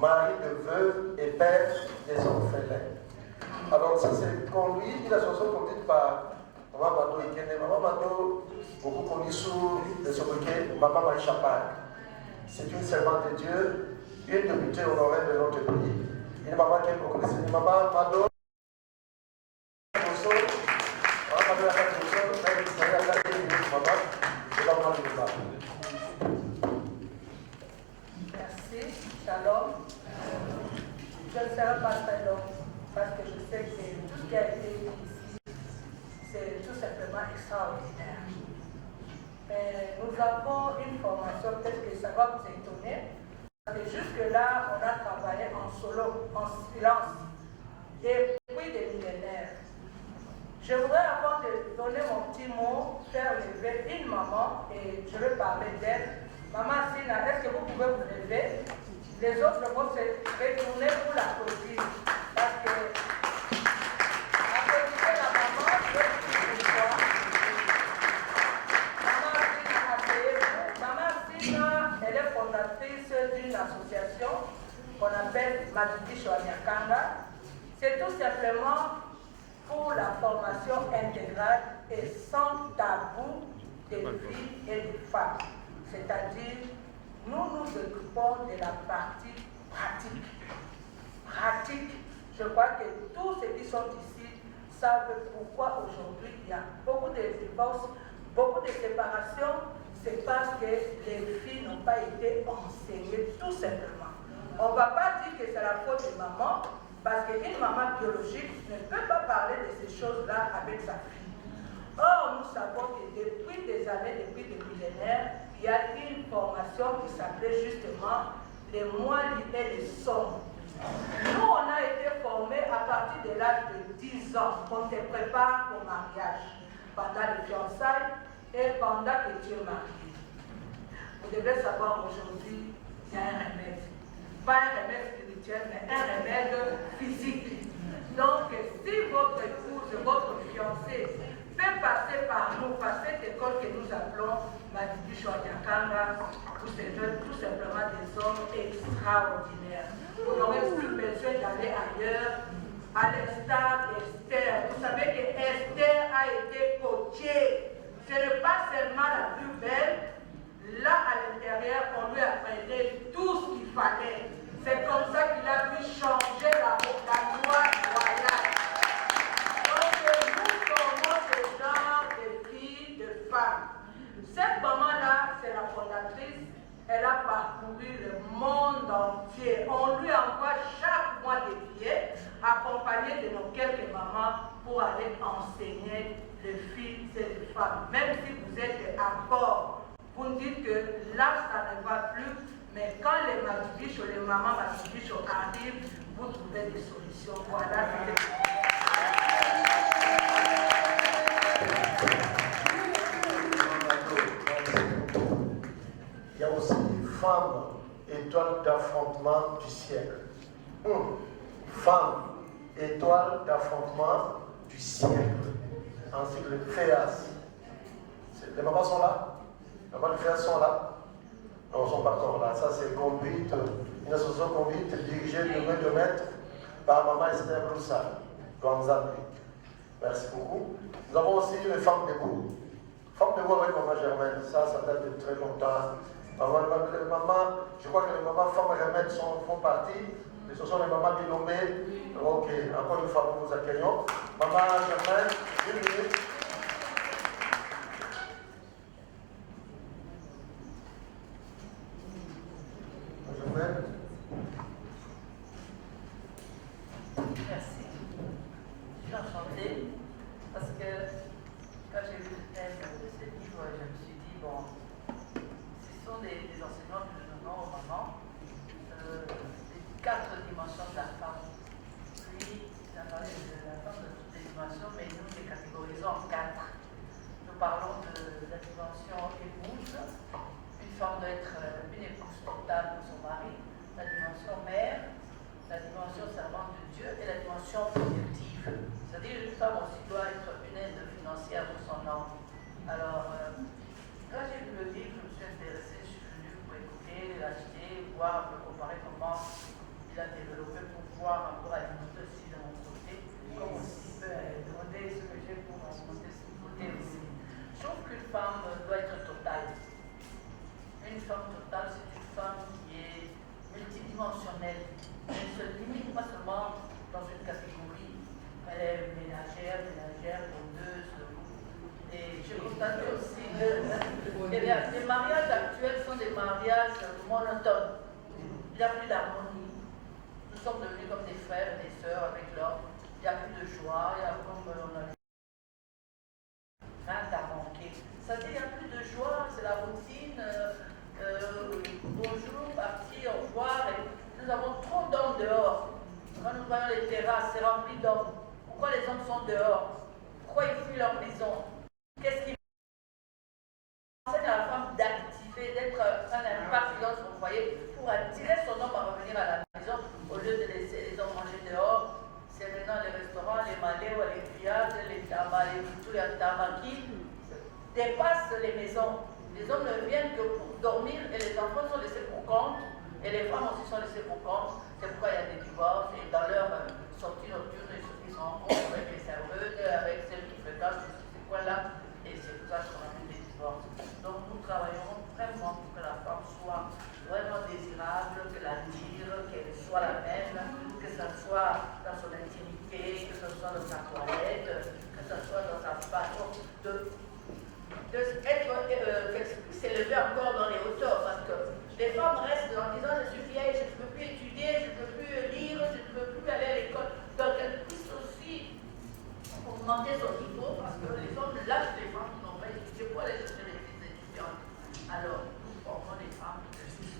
mari de veuves et père des orphelins. Alors ça c'est conduit, une association conduite par Maman Mado Ikene. Maman Mado, beaucoup connue sous le sobriquet Maman Maïcha Park. C'est une servante de Dieu, une députée honoraire de notre pays. Une maman qui est beaucoup connue, Maman Mado. Merci, shalom. Je ne serai pas très long parce que je sais que tout ce qui a été dit ici, c'est tout simplement extraordinaire. Mais nous avons une formation, peut-être que ça va vous étonner, parce que jusque-là, on a travaillé en solo, en silence, depuis des millénaires. Je voudrais, avant de donner mon petit mot, faire lever une maman et je vais parler d'elle. Maman Sina, est-ce que vous pouvez vous lever? Les autres vont se retourner pour l'applaudir. Parce que, applaudissez la maman, je vais vous dire pourquoi. Maman Sina, asseyez-vous. Maman Sina, elle est fondatrice d'une association qu'on appelle Madidi Chouaniakanga. C'est tout simplement pour la formation intégrale et sans tabou des filles et des femmes. C'est-à-dire, nous nous occupons de la partie pratique. Je crois que tous ceux qui sont ici savent pourquoi aujourd'hui il y a beaucoup de divorces, beaucoup de séparations. C'est parce que les filles n'ont pas été enseignées, tout simplement. On ne va pas dire que c'est la faute de maman, parce qu'une maman biologique ne peut pas parler de ces choses-là avec sa fille. Or, nous savons que depuis des années, depuis des millénaires, il y a une formation qui s'appelait justement les moines et les sommes. Nous, on a été formés à partir de l'âge de 10 ans, on te prépare au mariage, pendant les fiançailles et pendant que tu es marié. Vous devez savoir aujourd'hui, il y a un remède. Pas un remède spirituel, mais un remède physique. Donc, si votre épouse, votre fiancé peut passer par nous, par cette école que nous appelons Madidi Chouaniakanga, vous êtes tout simplement des hommes extraordinaires. Vous n'aurez plus besoin d'aller ailleurs, à l'instar d'Esther. Vous savez que Esther a été coachée. Ce n'est pas seulement la plus belle. Là, à l'intérieur, on lui apprenait tout ce qu'il fallait. C'est comme ça qu'il a pu changer la loi royale. Donc, nous formons ce genre de filles, de femmes. Cette maman-là, c'est la fondatrice. Elle a parcouru le monde entier. On lui envoie chaque mois des billets, accompagnés de nos quelques mamans, pour aller enseigner les filles et les femmes. Même si vous êtes à bord, vous me dites que là, ça ne va plus, mais quand les Matubiches ou les mamans Matubiches arrivent, vous trouvez des solutions. Voilà. Il y a aussi Femme, étoile d'affrontement du siècle. Femme, étoile d'affrontement du siècle. Ensuite, le FEAS. Les mamans sont là? Les mamans du FEAS sont là? Non, ils ne sont pas encore là. Ça, c'est conduite, une association conduite dirigée de main de maître par Maman Esther Broussard, Douanzambi. Merci beaucoup. Nous avons aussi les femmes debout. Femmes debout avec Maman Germaine. Ça date de très longtemps. Maman, je crois que les mamans femmes Germaine font partie. Mais ce sont les mamans dénommées. Ok, encore une fois, nous vous accueillons. Maman Germaine, une minute. Merci. Je suis enchantée parce que quand j'ai vu le thème de ce livre, je me suis dit, bon, ce sont des enseignements que nous donnons aux mamans, les 4 dimensions de la femme. Puis, il a parlé de la femme de toutes les dimensions, mais nous les catégorisons en 4. Nous parlons de la dimension épouse. Une femme doit être une épouse totale pour son mari. La dimension mère, la dimension servante de Dieu et la dimension productive. C'est-à-dire une femme aussi doit être une aide financière pour son homme. Alors, quand j'ai lu le livre, je me suis intéressée, je suis venue pour écouter, l'acheter, voir voyons les terrasses, c'est rempli d'hommes. Pourquoi les hommes sont dehors? Pourquoi ils fuient leur maison? Qu'est-ce qui enseigne à la femme d'activer, d'être un impact dans son foyer pour attirer son homme à revenir à la maison au lieu de laisser les hommes manger dehors? C'est maintenant les restaurants, les malais, les grillades, les tamaki dépassent les maisons. Les hommes ne viennent que pour dormir et les enfants sont laissés pour compte et les femmes aussi sont laissées pour compte. C'est pourquoi il y a des divorces et dans leur sortie nocturne, ils se rencontrent avec les serveuses, avec celles qui fréquentent ces coins-là et c'est pour ça qu'on a eu des divorces. Donc nous travaillons vraiment pour que la femme soit vraiment désirable, que l'attire, qu'elle soit la même, que ce soit dans son intimité, que ce soit dans sa toilette, que ce soit dans sa façon s'élever encore dans les hauteurs, parce que les femmes restent en disant je suis vieille, je ne peux plus étudier, je ne peux plus lire, je ne peux plus aller à l'école. Donc elles puissent aussi augmenter son niveau, parce que les hommes lâchent les femmes qui n'ont pas étudié pour aller chercher les filles étudiantes. Alors nous formons les femmes qui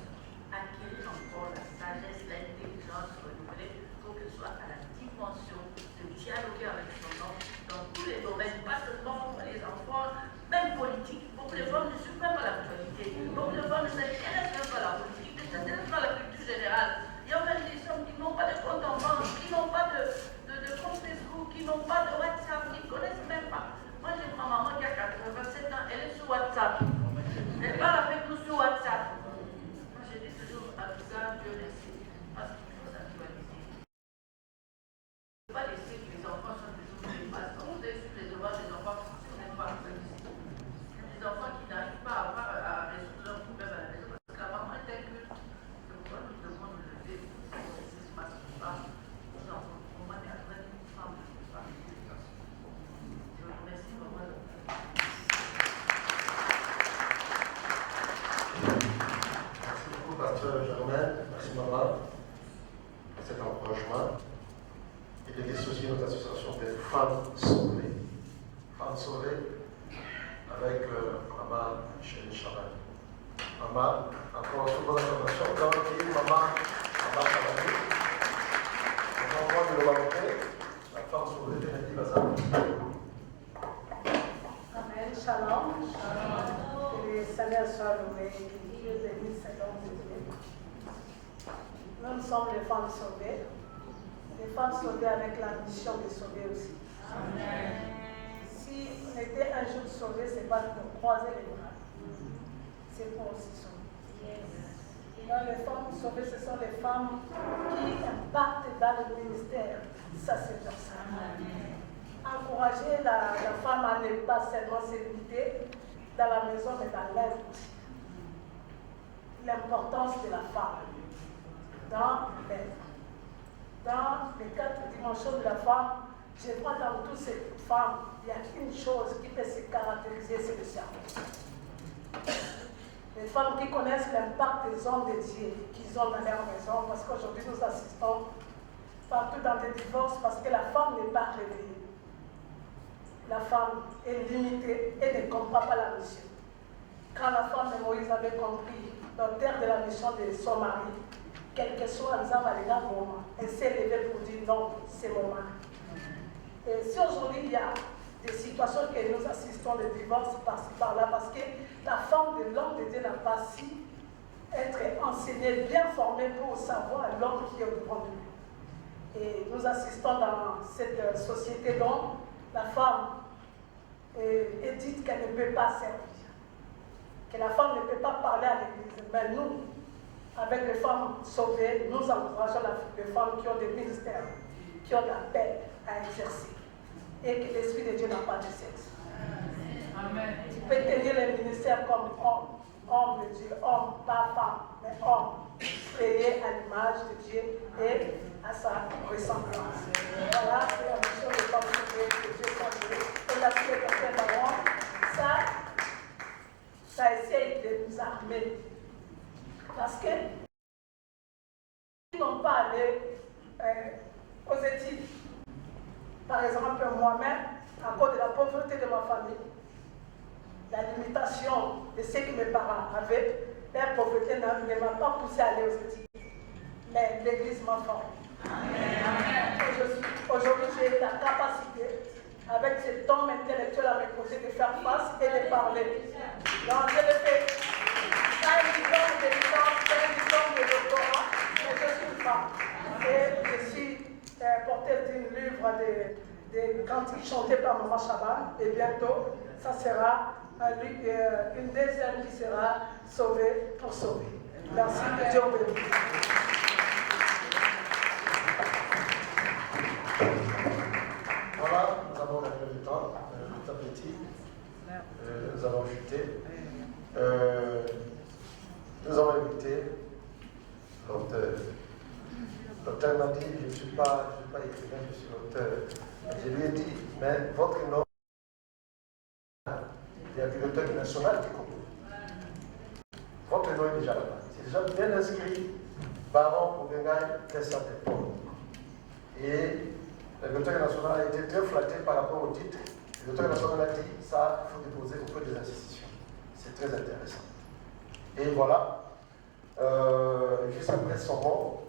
acquérir encore la sagesse, l'intelligence renouvelée pour qu'elles soient à la dimension de dialoguer avec son homme dans tous les domaines, pas seulement pour les enfants, même politique. Beaucoup de femmes ne suivent même pas l'actualité. Beaucoup de femmes ne s'intéressent même pas à la politique, ne s'intéressent pas à la culture générale. Il y a même des hommes qui n'ont pas de compte en banque, qui n'ont pas de compte Facebook, qui n'ont pas de WhatsApp, qui ne connaissent même pas. Moi, j'ai ma maman qui a 87 ans, elle est sur WhatsApp. Elle parle avec nous sur WhatsApp. Moi, je dis toujours à ça, Dieu merci, parce qu'il faut s'actualiser. Il ne faut pas laisser que les enfants soient toujours les bases. Comment vous avez su les devoirs des enfants si on n'aime pas actualiser? Des enfants qui n'arrivent pas à résoudre leurs problèmes à la maison parce que la maman est inculte. C'est pourquoi nous devons nous lever pour ce masculin. Nous avons comment est à 20 femmes de famille d'éducation. Je vous remercie vraiment de Merci beaucoup, Pasteur Germain. Merci, maman, pour cet encouragement. Il existe aussi notre association des femmes sauvées. Femmes sauvées avec maman Michel Chaban. Maman, encore une bonne information. Dans le pays, maman Chaban. Les enfants de l'Europe, la femme sauvée définitive à ça. Amen. Shalom. Que le Seigneur soit loué, que Dieu bénisse cet homme de Dieu. Nous sommes les femmes sauvées. Les femmes sauvées avec la mission de sauver aussi. Amen. Si on était un jour sauvé, ce n'est pas pour croiser les bras. C'est pour aussi sauver. Donc les femmes sauvées, ce sont les femmes qui impactent dans le ministère sacerdotal. Encourager la femme à ne pas seulement se limiter dans la maison, mais dans l'œuvre aussi. L'importance de la femme dans l'œuvre. Dans les 4 dimensions de la femme, je vois dans toutes ces femmes, il y a une chose qui peut se caractériser, c'est le service. Les femmes qui connaissent l'impact des hommes de Dieu qu'ils ont dans leur maison, parce qu'aujourd'hui nous assistons partout dans des divorces parce que la femme n'est pas réveillée. La femme est limitée et ne comprend pas la mission. Quand la femme de Moïse avait compris l'auteur de la mission de son mari, quel que soit le moment, elle s'est levée pour dire non, c'est mon mari. Et si aujourd'hui il y a des situations que nous assistons de divorce par-ci par-là, parce que la femme de l'homme de Dieu n'a pas su être enseignée, bien formée pour savoir l'homme qui est au devant de lui. Et nous assistons dans cette société dont la femme est dite qu'elle ne peut pas servir, que la femme ne peut pas parler à l'église. Mais nous, avec les femmes sauvées, nous encourageons les femmes qui ont des ministères, qui ont l'appel à exercer. Et que l'Esprit de Dieu n'a pas de sexe. Amen. Tu peux tenir les ministères comme homme, homme de Dieu, homme, pas femme, mais homme, créé à l'image de Dieu et à sa ressemblance. Voilà, c'est la mission de femmes sauvées que Dieu s'en et la suite de ces parents, ça essaye de nous armer. Parce que ils n'ont pas allé aux études. Par exemple, moi-même, à cause de la pauvreté de ma famille, la limitation de ce que mes parents avaient, leur pauvreté ne m'a pas poussé à aller aux études. Mais l'Église m'a formé. Aujourd'hui, j'ai la capacité, avec cet homme intellectuel à mes côtés, de faire face et de parler. Donc, je le fais. Pas un diplôme de licence, pas un diplôme de doctorat, mais je suis une femme. Et je suis porteuse d'un livre de cantiques chantés par Maman Chaban. Et bientôt, ça sera une deuxième qui sera sauvée pour sauver. Merci, que Dieu vous bénisse. Voilà, nous avons gagné le temps petit. Nous allons chuter. Nous avons invité l'auteur. L'auteur m'a dit, je ne suis pas écrivain, je suis l'auteur. Je lui ai dit, mais votre nom, il y a le bibliothèque nationale du Congo. Votre nom est déjà là-bas. C'est déjà bien inscrit. Baron Obengai Tessaté. Et le bibliothèque nationale a été très flatté par rapport au titre. Le bibliothèque nationale a dit, ça, il faut déposer auprès des institutions. C'est très intéressant. Et voilà, juste après son mot,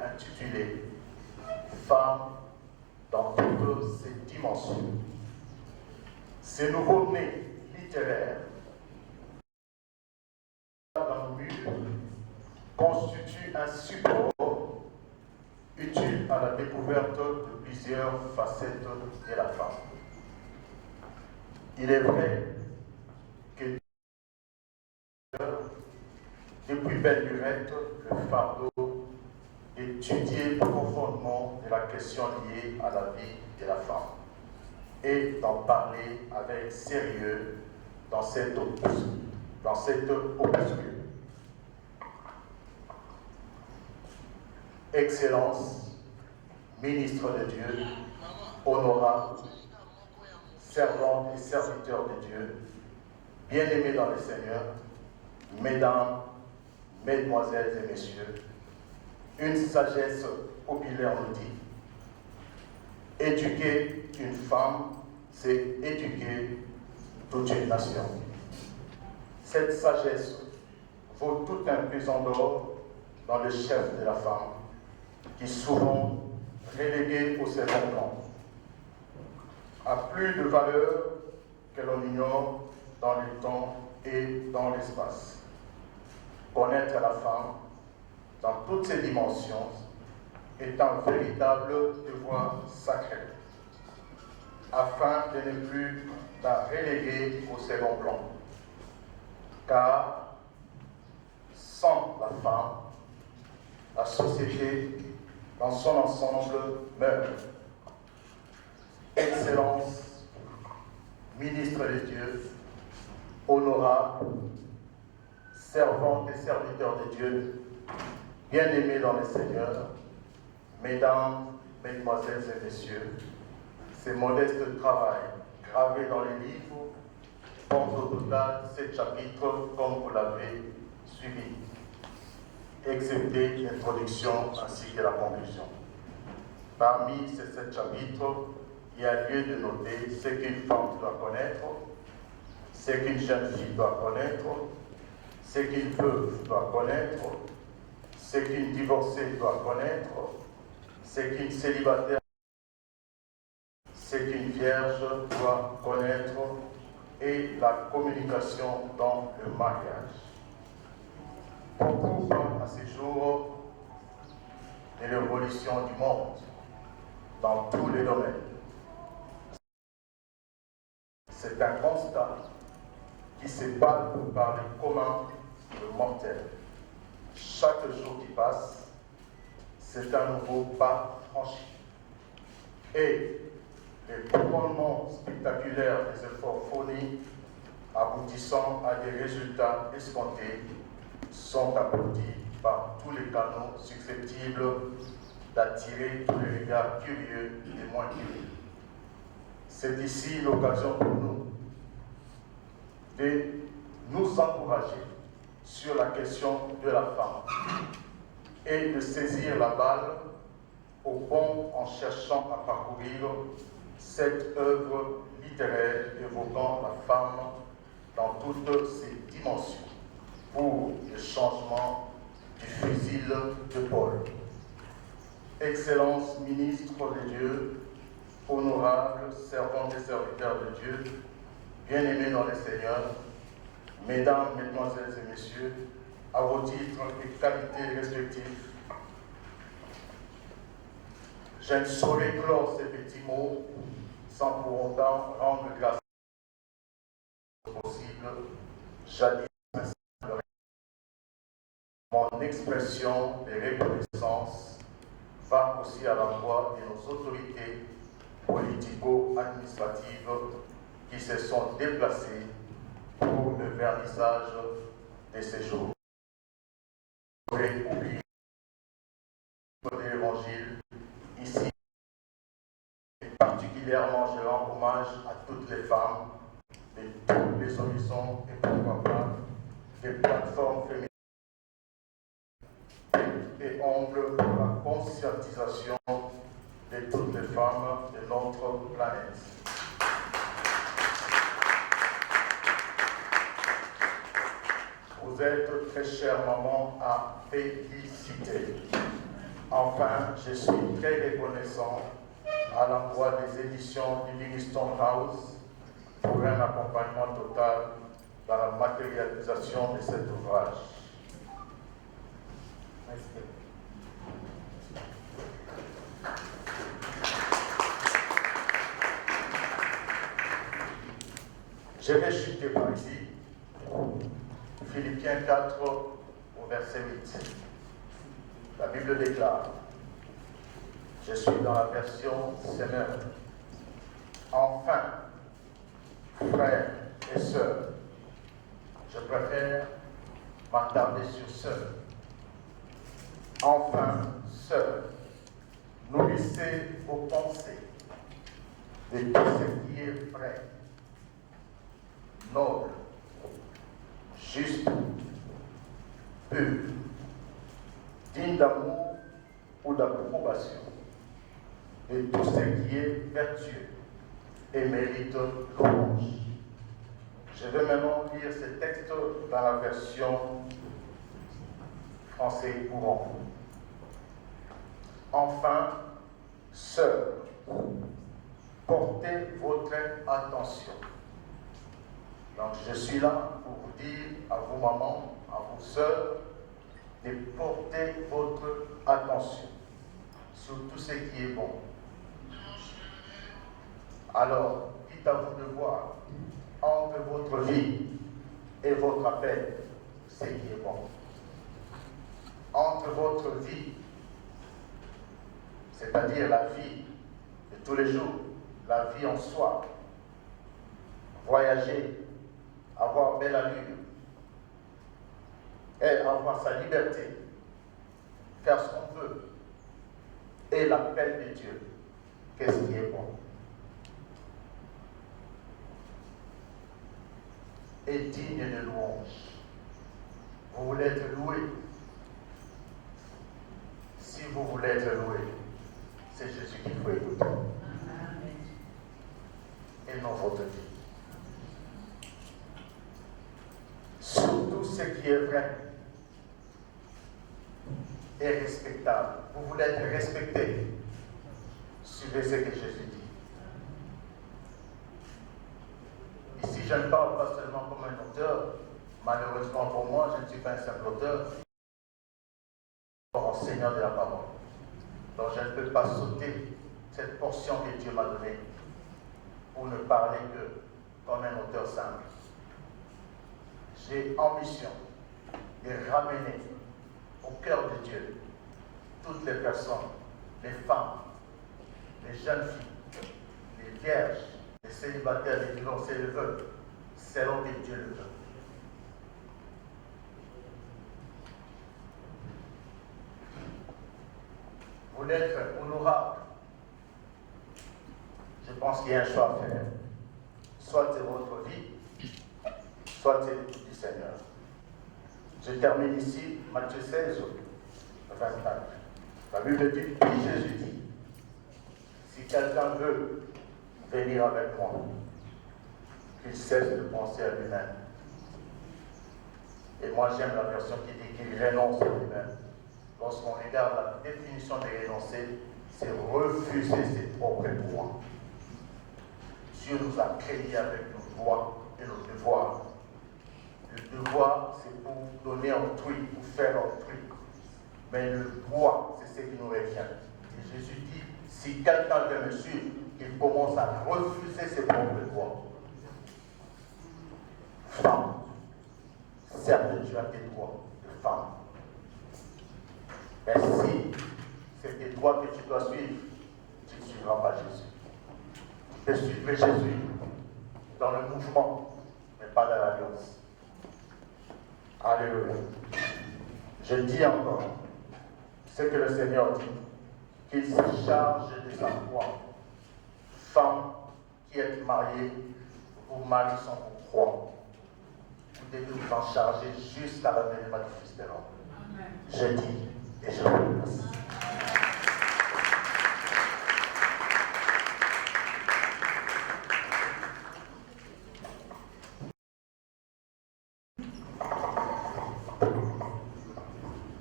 intitulé Femmes dans toutes ses dimensions. Ces nouveaux-nés littéraires dans le mur constituent un support utile à la découverte de plusieurs facettes de la femme. Il est vrai que depuis belle lurette, le fardeau d'étudier profondément de la question liée à la vie de la femme et d'en parler avec sérieux dans cette opuscule. Excellence, ministre de Dieu, honorable, servantes et serviteurs de Dieu, bien-aimés dans le Seigneur, mesdames, mesdemoiselles et messieurs, une sagesse populaire nous dit, éduquer une femme, c'est éduquer toute une nation. Cette sagesse vaut tout un pesant d'or dans le chef de la femme, qui souvent relégué au second plan, a plus de valeur que l'on ignore dans le temps et dans l'espace. Connaître la femme dans toutes ses dimensions est un véritable devoir sacré, afin de ne plus la reléguer au second plan. Car sans la femme, la société dans son ensemble meurt. Excellence, ministre de Dieu, honorable, servantes et serviteurs de Dieu, bien-aimés dans le Seigneur, mesdames, mesdemoiselles et messieurs, ces modestes travail gravé dans les livres compte au total 7 chapitres comme vous l'avez suivi, excepté l'introduction ainsi que la conclusion. Parmi ces 7 chapitres, il y a lieu de noter ce qu'une femme doit connaître, ce qu'une jeune fille doit connaître, ce qu'une veuve doit connaître, ce qu'une divorcée doit connaître, ce qu'une célibataire, ce qu'une vierge doit connaître et la communication dans le mariage. Beaucoup parlent à ces jours de l'évolution du monde dans tous les domaines. C'est un constat qui se bat par les communs mortels. Chaque jour qui passe, c'est un nouveau pas franchi. Et les couronnements spectaculaires des efforts fournis, aboutissant à des résultats escomptés, sont applaudis par tous les canaux susceptibles d'attirer tous les regards curieux et moins curieux. C'est ici l'occasion pour nous de nous encourager sur la question de la femme et de saisir la balle au bon en cherchant à parcourir cette œuvre littéraire évoquant la femme dans toutes ses dimensions pour le changement du fusil de Paul. Excellence, ministre de Dieu, honorable servants et serviteurs de Dieu, bien-aimés dans le Seigneur, mesdames, mesdemoiselles et messieurs, à vos titres et qualités respectifs, je ne saurais clore ces petits mots sans pour autant rendre grâce possible, jadis mon expression de reconnaissance va aussi à l'endroit de nos autorités politico-administratives qui se sont déplacées pour le vernissage de ces jours. J'aurais oublié de l'Évangile ici, et particulièrement je rends hommage à toutes les femmes de tous les horizons et pourquoi pas des plateformes féminines et ongles pour la conscientisation de toutes les femmes de notre planète. Vous êtes très chère maman à féliciter. Enfin, je suis très reconnaissant à l'endroit des éditions du Livingstone House pour un accompagnement total dans la matérialisation de cet ouvrage. Merci. Je vais chuter par ici. Philippiens 4 au verset 8. La Bible déclare, je suis dans la version Seigneur. Enfin, frères et sœurs, je préfère m'attarder sur sœurs. Enfin, sœurs, nourrissez vos pensées de tout ce qui est vrai, noble, juste, pur, digne d'amour ou d'approbation, de tout ce qui est vertueux et mérite louange. Je vais maintenant lire ce texte dans la version français courant. Enfin, sœurs, portez votre attention. Donc je suis là pour vous dire à vos mamans, à vos sœurs, de porter votre attention sur tout ce qui est bon. Alors, dites à vous de voir entre votre vie et votre appel ce qui est bon. Entre votre vie, c'est-à-dire la vie de tous les jours, la vie en soi, voyager, avoir belle allure, et avoir sa liberté, faire ce qu'on veut, et l'appel de Dieu, qu'est-ce qui est bon? Et digne de louange. Vous voulez être loué. Si vous voulez être loué, c'est Jésus qu'il faut écouter. Et non votre vie. Surtout ce qui est vrai et respectable. Vous voulez être respecté. Suivez ce que Jésus dit. Ici, je ne parle pas seulement comme un auteur. Malheureusement pour moi, je ne suis pas un simple auteur. Enseignant de la parole. Donc je ne peux pas sauter cette portion que Dieu m'a donnée pour ne parler que comme un auteur simple. J'ai ambition de ramener au cœur de Dieu toutes les personnes, les femmes, les jeunes filles, les vierges, les célibataires, les divorcés le veulent, selon que Dieu le veut. Vous n'êtes honorable. Je pense qu'il y a un choix à faire. Soit c'est votre vie, soit c'est l'écoute du Seigneur. Je termine ici, Matthieu 16, 24. La Bible dit, puis Jésus dit, si quelqu'un veut venir avec moi, qu'il cesse de penser à lui-même. Et moi j'aime la version qui dit qu'il renonce à lui-même. Lorsqu'on regarde la définition de renoncer, c'est refuser ses propres droits. Dieu nous a créés avec nos droits et nos devoirs. Le devoir, c'est pour donner autrui, pour faire autrui. Mais le droit, c'est ce qui nous revient. Et Jésus dit, si quelqu'un veut me suivre, il commence à refuser ses propres droits. Femme, certes, tu as tes droits de femme. Mais si c'est tes droits que tu dois suivre, tu ne suivras pas Jésus. Tu peux suivre Jésus dans le mouvement, mais pas dans l'alliance. Alléluia. Je dis encore ce que le Seigneur dit, qu'il se charge de sa croix. Femme qui êtes mariée, vos maris sont vos croix. Vous devez vous en charger jusqu'à l'avènement du Fils de l'homme. Je dis et je vous remercie.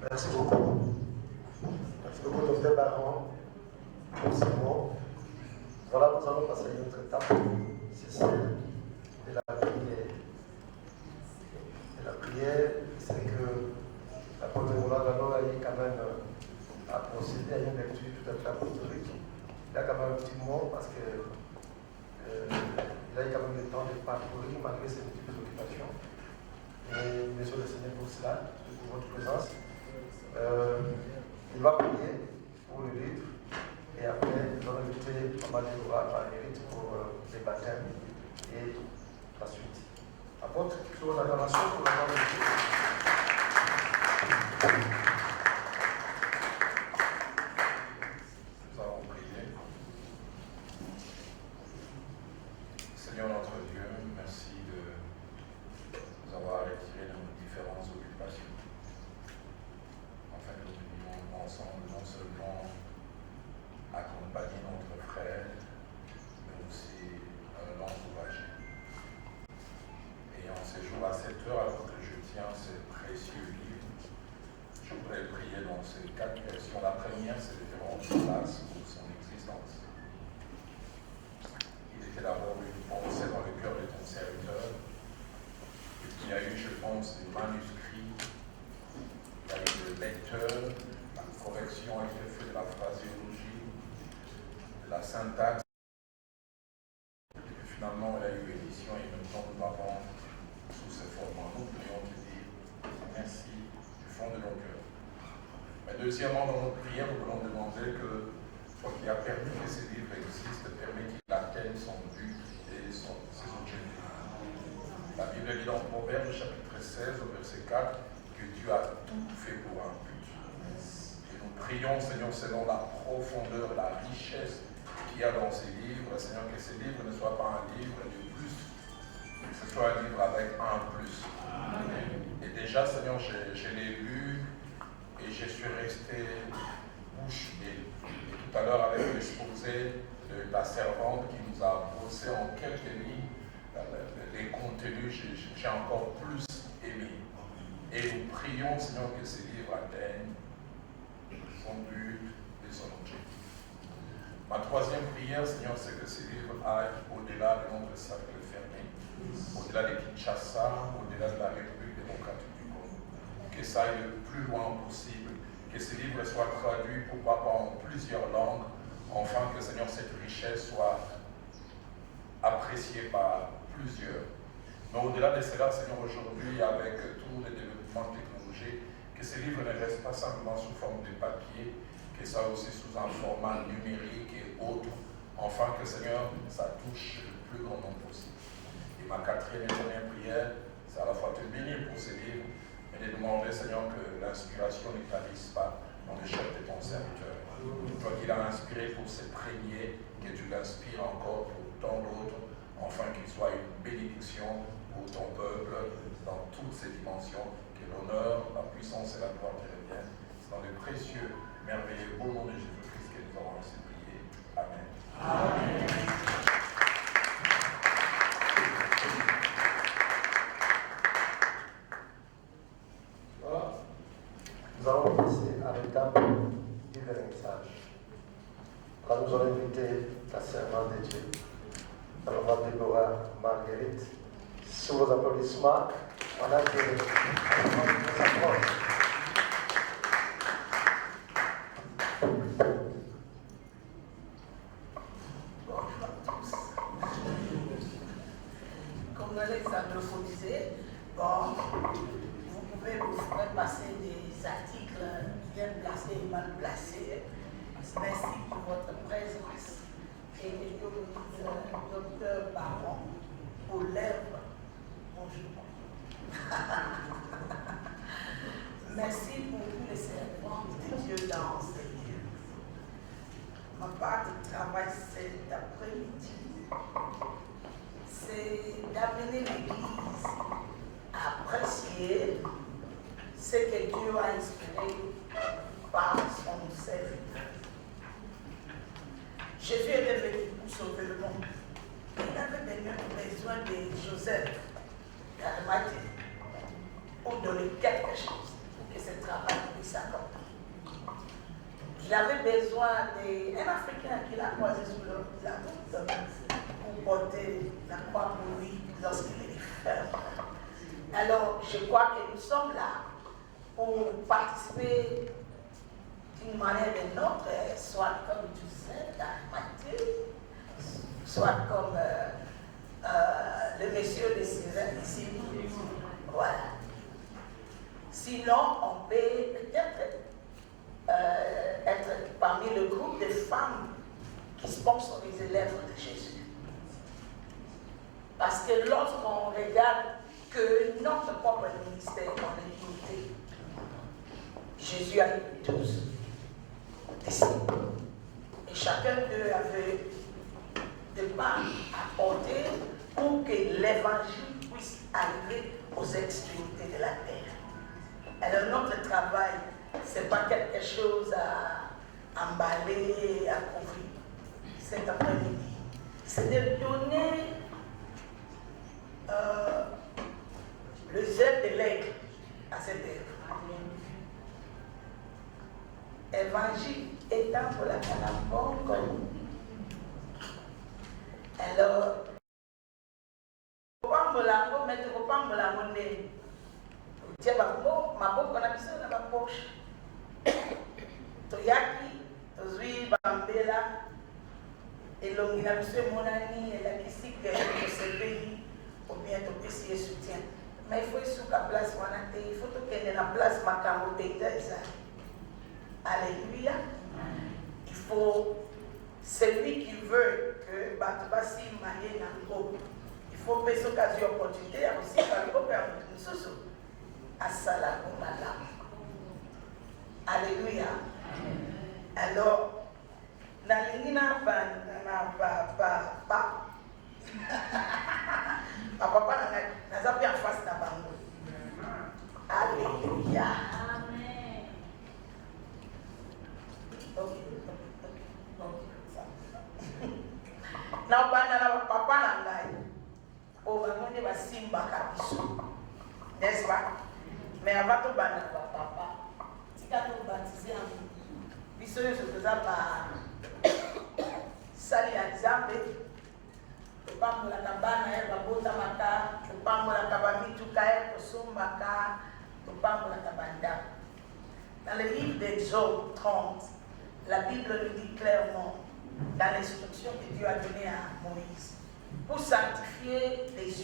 Merci beaucoup. Merci beaucoup, Dr. Baron, pour ces mots. Voilà, nous allons passer à une autre étape. C'est celle de la prière. Et la prière, c'est que l'apôtre Moulin Dano a eu quand même à procéder à une lecture tout à fait apostolique. Il y a quand même un petit mot parce que il a eu quand même le temps de parcourir malgré ses multiples occupations. Et monsieur le Seigneur pour cela, pour votre présence. Il va prier pour le livre et après nous allons inviter Maman Déborah par mérite pour les baptêmes et la suite. Apôtre, sur l'acclamation pour la parole de Dieu. Nous allons prier. Seigneur notre Dieu, merci de nous avoir retirés de nos différentes occupations. Afin que nous puissions ensemble non seulement accompagner notre frère, mais aussi l'encourager. Et en ces jours à cette heure, alors que je tiens ces précieux livres, je voudrais prier dans ces 4 questions. La première, c'est de rendre grâce pour son existence. Il était d'abord une pensée dans le cœur de ton serviteur. Et puis il y a eu, je pense, des manuscrits. Il y a eu le lecteur, la correction a été faite de la phraséologie, de la syntaxe. Et puis finalement, il y a eu l'édition et maintenant nous l'avons sous ce format. Nous voulons te dire merci du fond de nos cœurs. Mais deuxièmement, dans notre prière, nous voulons demander que toi qui as permis que ces livres existent, permet qu'il atteigne son but et ses objectifs. La Bible dit dans Proverbes chapitre 16 au verset 4 que Dieu a tout fait pour un but. Et nous prions, Seigneur, selon la profondeur, la richesse qu'il y a dans ces livres, Seigneur, que ces livres ne soient pas un livre de plus, mais que ce soit un livre avec un plus. Amen. Et déjà, Seigneur, je l'ai lu et je suis resté bouche bée. Et tout à l'heure, avec l'exposé de ta servante qui nous a brossé en quelques lignes les contenus, j'ai encore plus aimé. Et nous prions, Seigneur, que ces livres atteignent son but et son objectif. Ma troisième prière, Seigneur, c'est que ces livres aillent au-delà de notre cercle fermé, au-delà de Kinshasa, au-delà de la République démocratique du Congo. Que ça aille le plus loin possible, que ces livres soient traduits, pourquoi pas en plusieurs langues, afin que, Seigneur, cette richesse soit appréciée par plusieurs. Mais au-delà de cela, Seigneur, aujourd'hui, avec tous les développements technologiques, que ces livres ne restent pas simplement sous forme de papier, que ça aussi sous un format numérique et autres, afin que, Seigneur, ça touche le plus grand nombre possible. Et ma quatrième et dernière prière, c'est à la fois te bénir pour ces livres, mais de demander, Seigneur, que l'inspiration ne tarisse pas dans le chef de ton serviteur. Toi qui l'as inspiré pour se prégner, que tu l'inspires encore pour tant d'autres, afin qu'il soit une bénédiction pour ton peuple dans toutes ses dimensions, que l'honneur, la puissance et la gloire te reviennent. C'est dans le précieux, merveilleux, beau nom de Jésus-Christ que nous avons ainsi prié. Amen. Amen. Voilà. Nous allons passer à l'étape du vernissage. Là, nous allons inviter la servante de Dieu, la maman Déborah Marguerite. Sous vos applaudissements, on a que s'approche. Bonjour à tous. Comme Alexandre vous disait, bon, vous pouvez vous faire passer des articles bien placés et mal placés. Merci pour votre présence. Et le docteur Baron aux lèvres. Bonjour. Merci pour tous les servants de Dieu dans ces lieux. Ma part de travail cet après-midi, c'est d'amener l'Église à apprécier ce que Dieu a inspiré par son serviteur. Jésus était venu pour sauver le monde. Il avait besoin de Joseph, d'Arimathée, pour donner quelque chose pour que ce travail puisse s'accomplir. Il avait besoin d'un Africain qu'il a croisé sur la route pour porter la croix pour lui lorsqu'il est ferme. Alors, je crois que nous sommes là pour participer d'une manière ou d'une autre, soit comme Joseph, d'Arimathée, soit comme le monsieur de César ici. Voilà. Sinon, on peut peut-être être parmi le groupe de femmes qui sponsorisent les lèvres de Jésus. Parce que lorsqu'on regarde que notre propre ministère en est limité, Jésus a eu 12 disciples. Et chacun d'eux avait des mains à porter pour que l'évangile puisse arriver aux extrémités de la terre. Alors notre travail, ce n'est pas quelque chose à emballer, à couvrir cet après-midi. C'est de donner le zèle de l'aigle à cette œuvre. Évangile étant pour la canapon comme. Alors, Pambolango, mettre au Pambolango né. Tiens, ma boque, on a mis ça dans ma poche. Toyaki, Tozui, Bambela, et l'ongina, monsieur Monani, et la Kissik, et le pays, ou bien ton PC et soutien. Mais il faut que la place, il faut que la place, ma camote, alléluia. Il faut, celui qui veut que Batubasi Maye Nango, il faut que ce cas d'opportunité a aussi parlé au Père Moussou. Assalamu alaikum. Alléluia. Alors, Nalina papa n'a pas en face de Bango. Alléluia. Amen. Ok. Na papa na ngai. O bango va simba kabiso. N'est-ce pas? Mais avant tout banana papa. Si quand nous baptisons en biso je faisais par sali azambe. Pambola kabana ya babota maka, pambola kabamituka ya kosumbaka, pambola kabanda. Dans le livre d'Exode 30, la Bible nous dit clairement, dans l'instruction que Dieu a donnée à Moïse, pour sanctifier les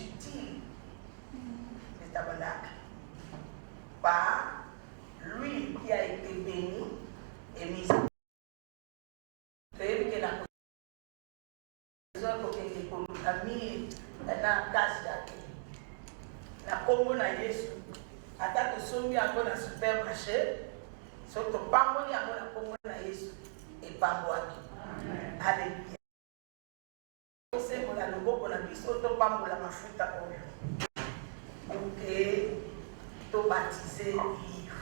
kombo na Yesu. Ata to sombi yango na supermarché. So to pamboli yango na kombo na Yesu. Et pambwaki. Alléluia. C'est pour la logo na biso to pambola mafuta oyo. Ok. To baptiser livre.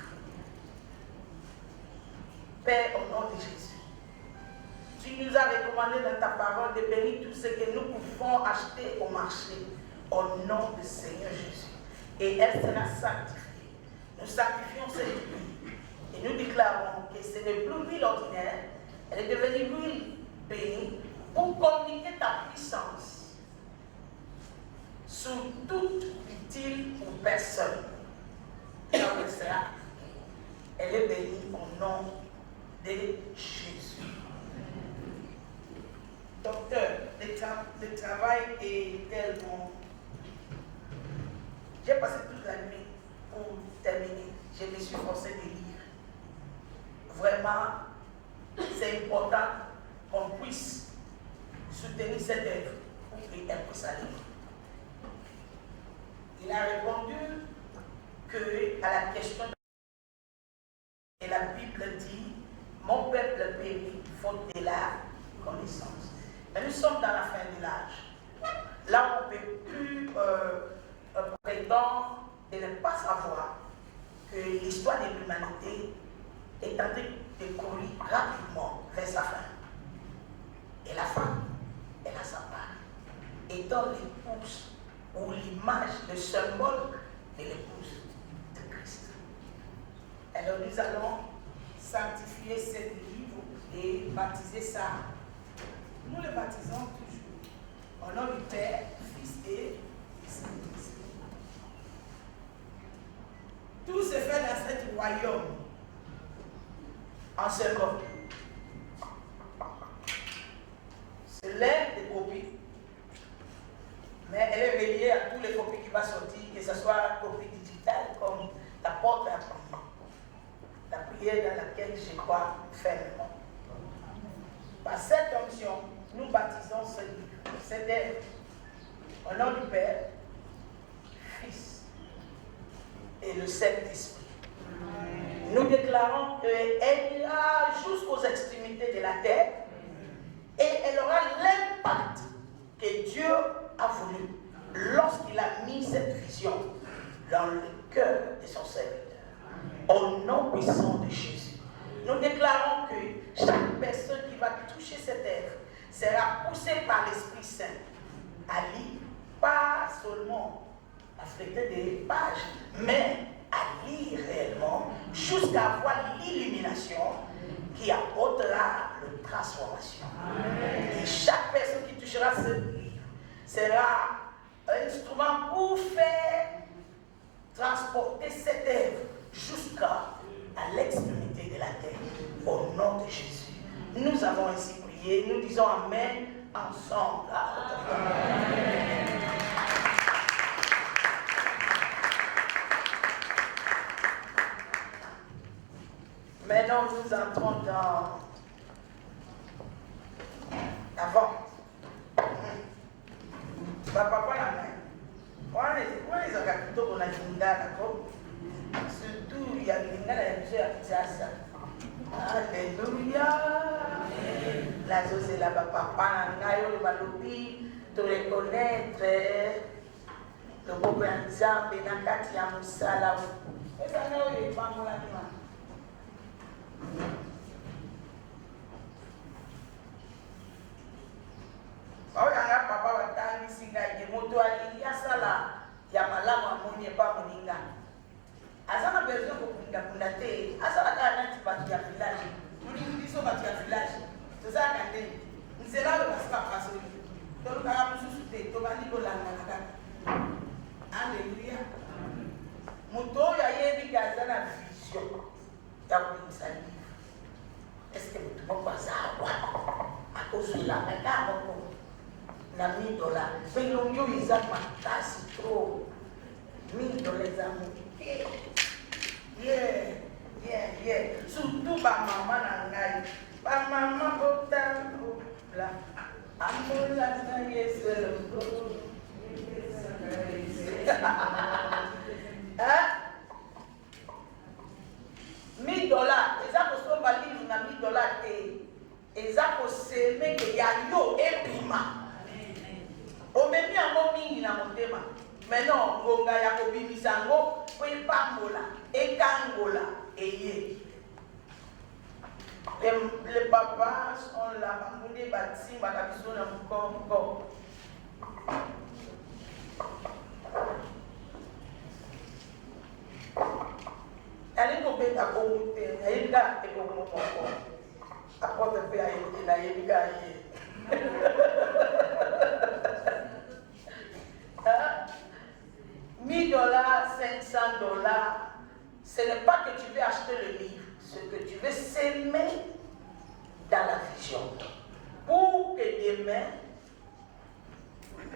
Père, au nom de Jésus. Tu nous as recommandé dans ta parole de bénir tout ce que nous pouvons acheter au marché au nom du Seigneur Jésus. Et elle sera sanctifiée. Nous sanctifions cette huile et nous déclarons que ce n'est plus l'huile ordinaire, elle est devenue l'huile bénie pour communiquer ta puissance sur toute utile ou personne. Elle est bénie au nom de Jésus. Docteur, le travail est tellement... J'ai passé toute la nuit pour terminer. Je me suis forcé de lire. Vraiment, c'est important qu'on puisse soutenir cette œuvre pour qu'elle puisse aller. Il a répondu à la question et la Bible dit, mon peuple périt faute de la connaissance. Mais nous sommes dans la fin de l'âge. Là, on ne peut plus prétendre de ne pas savoir que l'histoire de l'humanité est en train de courir rapidement vers sa fin. Et la femme, elle a sa part. Étant l'épouse ou l'image, le symbole de l'épouse de Christ. Alors nous allons sanctifier ce livre et baptiser ça. Nous le baptisons toujours au nom du Père, Fils et Saint-Esprit. Tout se fait dans cet royaume en seconde. C'est l'un des copies, mais elle est reliée à tous les copies qui vont sortir, que ce soit copie digitale comme la porte à prier, la prière dans laquelle je crois fermement. Par cette onction, nous baptisons ce livre, cette œuvre, au nom du Père, Fils et le Saint-Esprit. Nous déclarons qu'elle ira jusqu'aux extrémités de la terre et elle aura l'impact que Dieu a voulu lorsqu'il a mis cette vision dans le cœur de son serviteur. Au nom puissant de Jésus, nous déclarons que chaque personne qui va toucher cette œuvre sera poussée par l'Esprit Saint à lire, pas seulement à feuilleter des pages, mais à lire réellement jusqu'à avoir l'illumination qui apportera la transformation. Et chaque personne qui touchera ce livre sera un instrument pour faire transporter cette œuvre jusqu'à l'extrémité de la terre. Au nom de Jésus, nous avons ainsi prié. Nous disons Amen ensemble. Amen. Maintenant, nous entrons dans la vente. Papa, la main. Les agapito qu'on a dit d'accord. Surtout, il y a une ça. Alléluia. La chose est là-bas, papa, le balobi, de reconnaître le beau exemple, et Nakati Amoussala. Et ça, il est pas mon animal. Oyanga papa watani singa ide moto ali yasala ya malamu amoni pa moninga azana besoin ko kunda te azala kana ti batu ya village moningi biso batu ya village toza kande nzela lo basika paso to kala mususu te to bani ko langa na kaka. Alléluia. Moto ya yebi gazana vision ya kunisali. Est-ce que vous pouvez pas savoir à cause de la médaille na $1000 mais l'onyo ils ont makasi trop $1000 yeah surtout ba mama na ngai ba mama botango la amola na yesu Mais non, Gonga Yakobi Misango, oui, Pambola, et Kangola, et les papas sont là, Mamoudé Batsi, Madabiso, Namukon, elle est tombée à Komoté, elle est là, et Komoté, apporte un peu à elle, elle est là, 1000 $, 500 $, ce n'est pas que tu veux acheter le livre, c'est que tu veux s'aimer dans la vision. Pour que demain,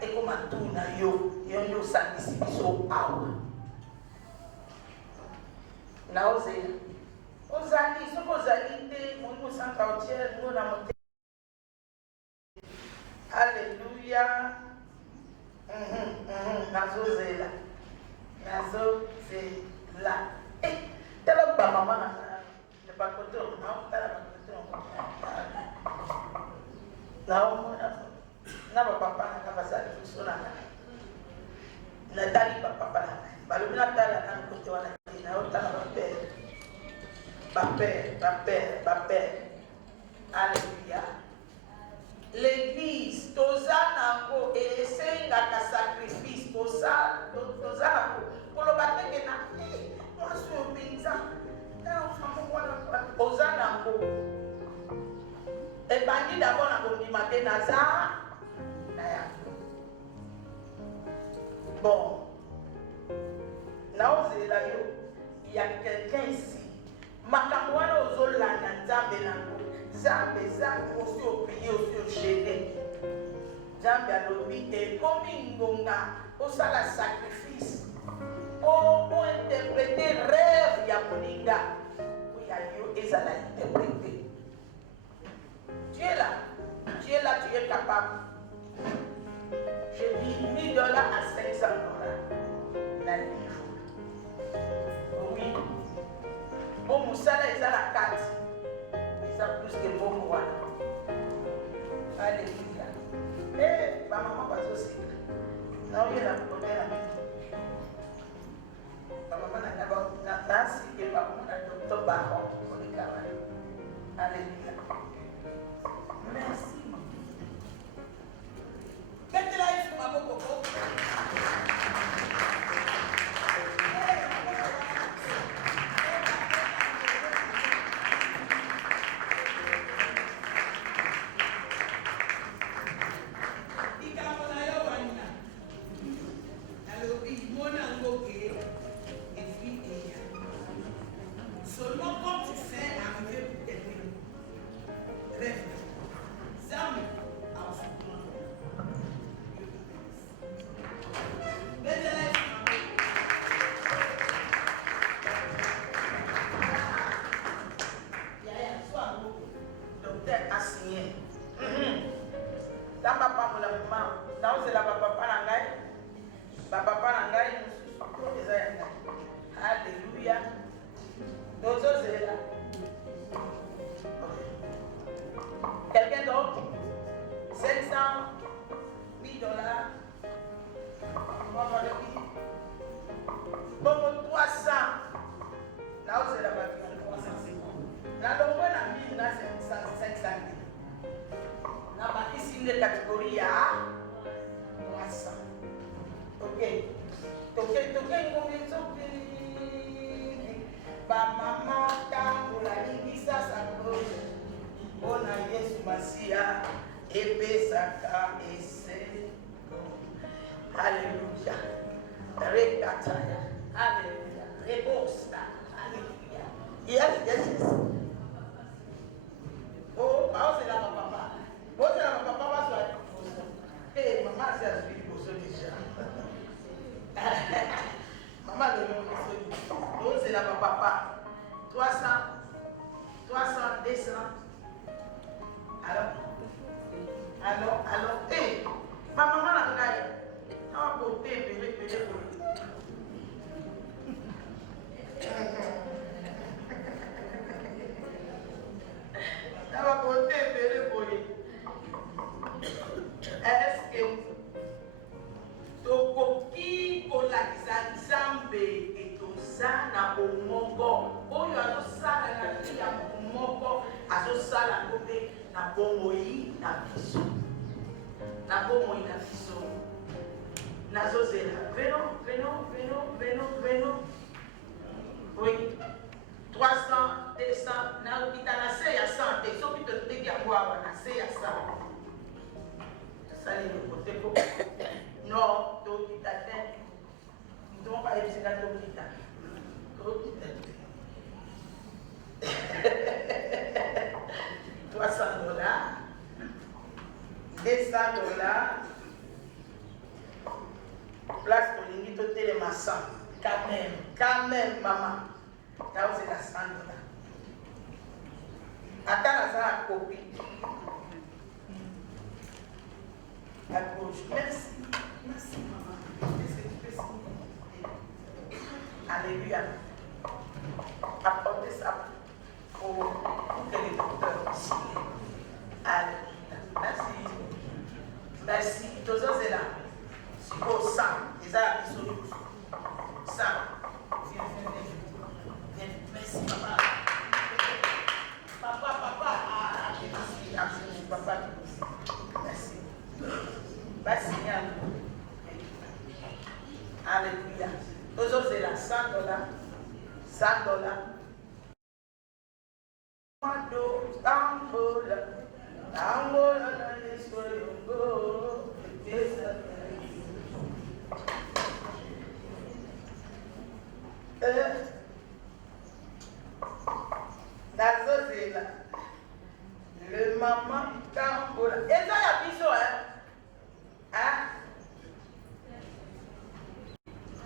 et comme à tout, yo sanisi biso awa. Naosé. Ozali, ce que ozali te, mon centre entier, nous na monté. Alléluia. Nazozela. Nazozela. Eh, t'as la maman ne pas côté, non, t'as la côté. Na papa na kabasa kusona. Na tali papa na. Balobina tala na côté wana na otala papa. Alléluia. L'église, tozanako et sengaka sacrifice, tozanako. Pour le baptême, moi je suis au paysan. Tozanako. Et bandit d'abord na kondimate naza. Bon. Il y a quelqu'un ici. Makamwana ozolanda nzambe nango. Zambe aussi au pays, aussi au gêné. Zambe a l'obi et comme ingonga, au sala sacrifice, pour interpréter rêve ya moninga, où ya yo et ça l'a interprété. Tu es là, tu es capable. Je dis 1000 $ à 500 $. La livre. Oui. Bon, Moussala est à la 4. Ça plus que bon moi. Alléluia. Eh, ma maman va aussi. Non, il y a la première. Ma maman n'a pas si que ma maman a docteur Baron pour le travail. Alléluia. Merci. Mettez-la sur ma maman. Seulement quand tu fais arriver pour t'aimer, rêve, Zam, en soutenant. Docteur a signé. Dans ma femme, la maman, dans c'est la papa Nangai, papa Nangai, nous sommes alléluia. Quelqu'un d'autre? 500 000 $. Bon, 300. Là où c'est la voiture, 350. Là, on voit la 1000, là, c'est 500 000. Là, ici, les catégories à 300. Ok. Ba mama tangu la lingi sasa ngoja ona Yesu Masia epesaka ese. Alléluia. Rekataya. Alléluia. Rebosta. Alléluia. Yes. Oh, c'est la papa. Oh, c'est la papa va soit. Eh, maman c'est à suivre pour ce déjà. Maman de nous, c'est la papa. 300, 200. Alors, hé, ma maman l'a regardé. On va côté, bébé. bomoi na biso. Na bomoi na biso. Nazozela. Venons. Oui. 300, 200, na hôpital na se ya 100, te soki toteki yango awa na se ya 100. Sali le côté ko. Non, tokita te. Nous pas epsika tokita. Tokita. $300, $200. Place pour l'invite au télémassant. Quand même, maman. Là où c'est la $100. Attends, là, ça a copie. À gauche. Merci, maman. Merci. Alléluia. Apportez ça pour que les docteurs aussi. Alléluia. Merci. Toujours c'est là. Au sang. Les arts qui sont sang. Viens. Merci, papa. Papa. Absolument, papa. Merci. Merci, alléluia. Toujours c'est là. $100. Angola, Nazozela, le maman Tambola. Et ça, il y a biso, hein?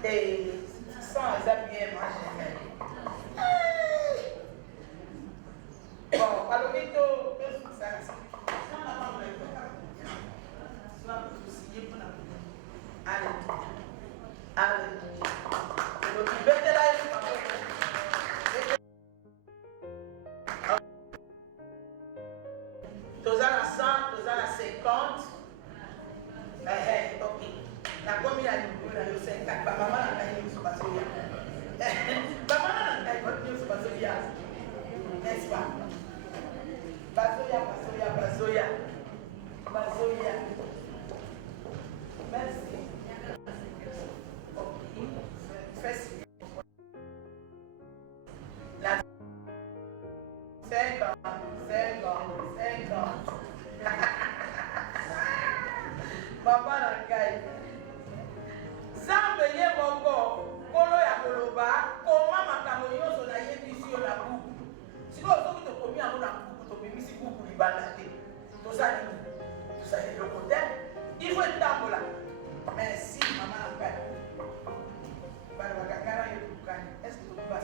Et sans les bien manger. Bon, palomito, ça, Alléluia. Toza la 100, toza la 50. Ok. La combien de 50? Maman n'a pas eu ce basoya. Maman n'a pas eu ce basoya. N'est-ce pas? Basoya. Merci. Fais signe. La 50. Papa na kai. Zambe ye moko, kolo ya koloba, koma makambo nyonso na yebisi yo na buku. Siko soki tokomi yango na buku, tobimisi buku libanda te. Tozali le côté. Il faut etambola. Merci, maman na kai. Bana bakakara yo tukani. Est-ce que tu vas?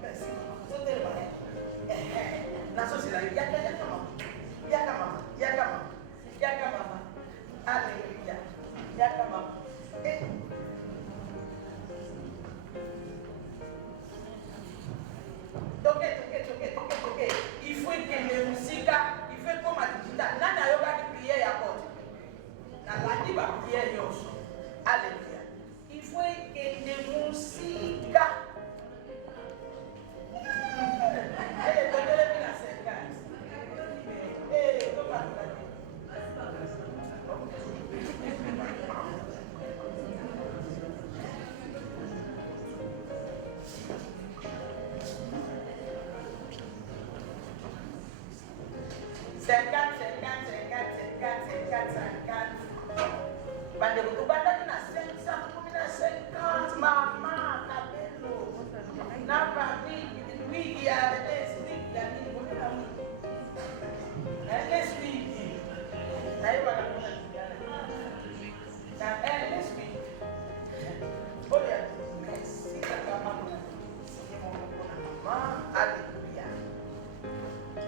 Merci. Alléluia. Toquez. Il faut que les musiques, il faut comme à digital. Nana yoga qui prière à porte. La dit va prière yoso. Alléluia. Il faut que les musiques. Maman, cabelo, na famille, oui, il y a l'esprit qui a mis l'esprit. L'esprit. Merci, alléluia.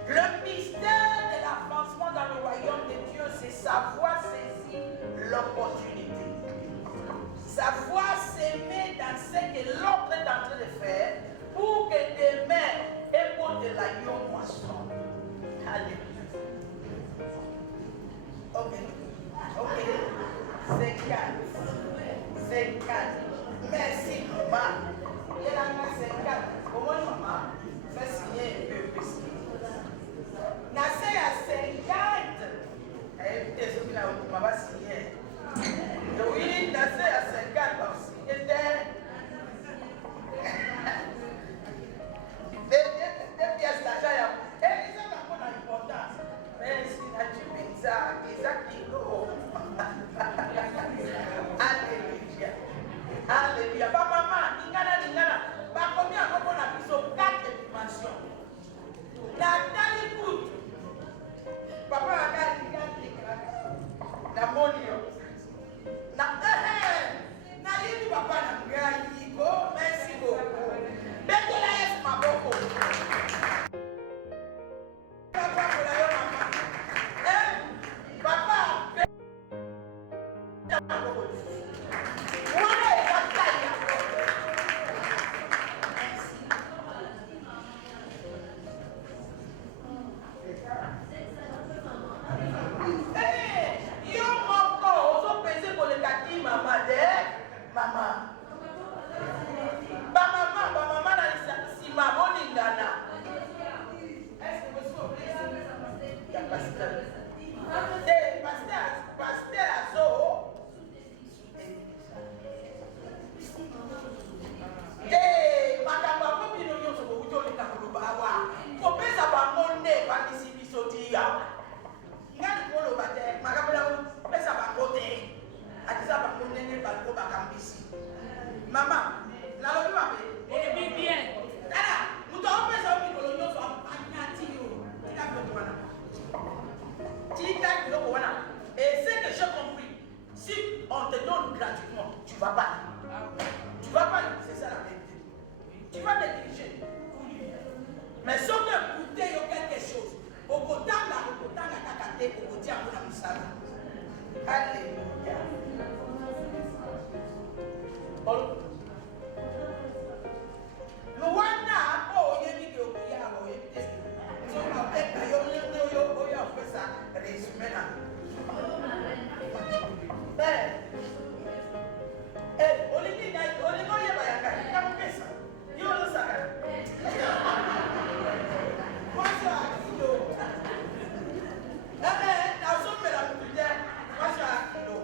Le mystère de l'avancement dans le royaume de Dieu, c'est savoir saisir l'opportunité. Savoir s'aimer dans ce que l'autre est en train de faire pour que demain, et te kokotia yango na mosala. Alléluia. Luwana oyebi ke okoya oyebi te. So mapeka yo oyo apesa resume na. Olingi oyeba yaka ikamupesa. Yo lo saka. Mwasa akilo. Nausomela mutuje. Mwasa akilo.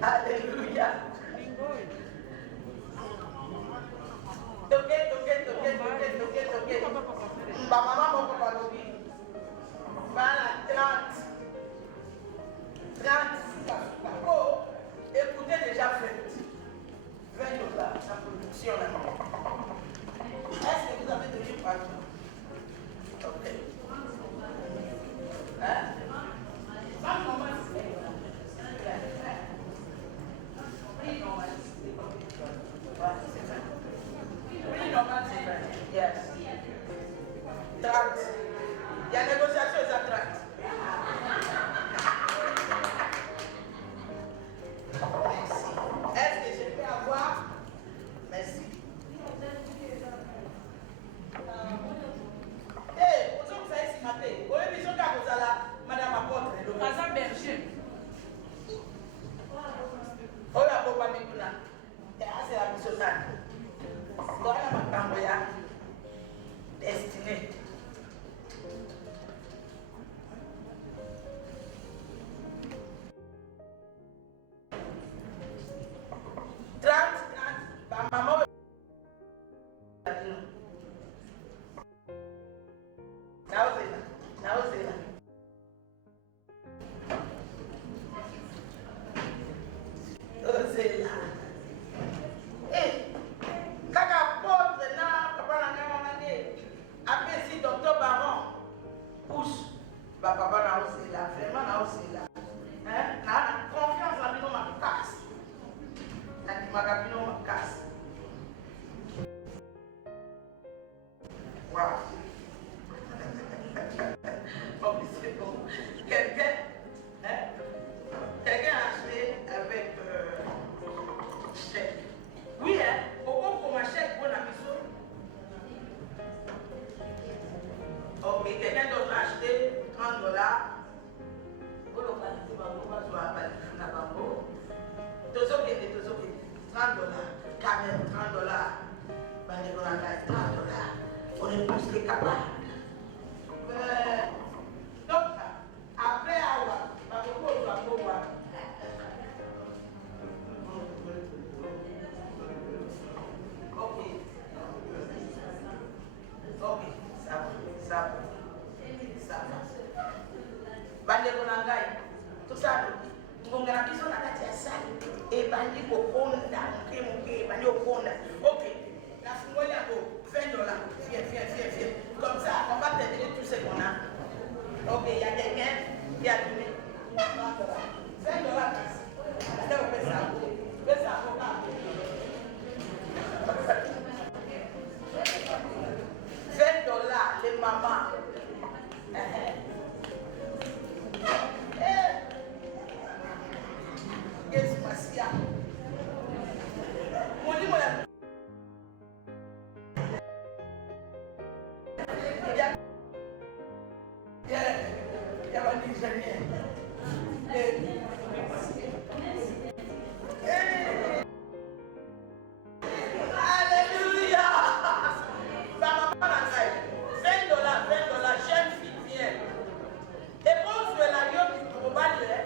Alléluia. Toqué. Maman, mon papa, voilà, 30. Oh, écoutez déjà fait. 20 $, la production là. Est-ce que vous avez donné par jour? Ok. Hein? Pas normal, c'est prix normal, prix normal, c'est 20. Yes. 30. Il y a négociation, c'est à 30. Merci. Est-ce que je peux avoir? Merci. Bonjour, vous avez ce matin. Oui, mais je regarde madame apôtre. Madame Berger. Oh, la bombe à Mikuna. C'est la missionnaire. Voilà ma camboya. Destinée. Maman, Nausea. Kaka pauvre na papa na ngana après si docteur Baron pousse papa na aussi là vraiment na aussi là hein na confiance en nous ma casse na qui m'a capino ma casse wow bon c'est bon quelqu'un hein quelqu'un a acheté avec chèque oui hein pourquoi pour ma chèque pour la mission ok quelqu'un d'autre a acheté $30 pour le qualité banco va sur la na banco tozoke $30 quand même $30 bande on a $30 on est plus que capable donc après avoir banco va pouvoir ok ça va. bandeko na ngai tosala ngonga na biso na kati ya sali ebandi kokonda moke moke ebandi kokonda ok nafungoli yango $20 viens comme ça on va terminer tout ce qu'on a ok il y a quelqu'un qui a donné $20 $20 les mamans. Qu'est-ce que c'est? Mon livre il y a un Nigérien. Alléluia! $20, jeune fille, viens. Et bon, je la yoke pour baler.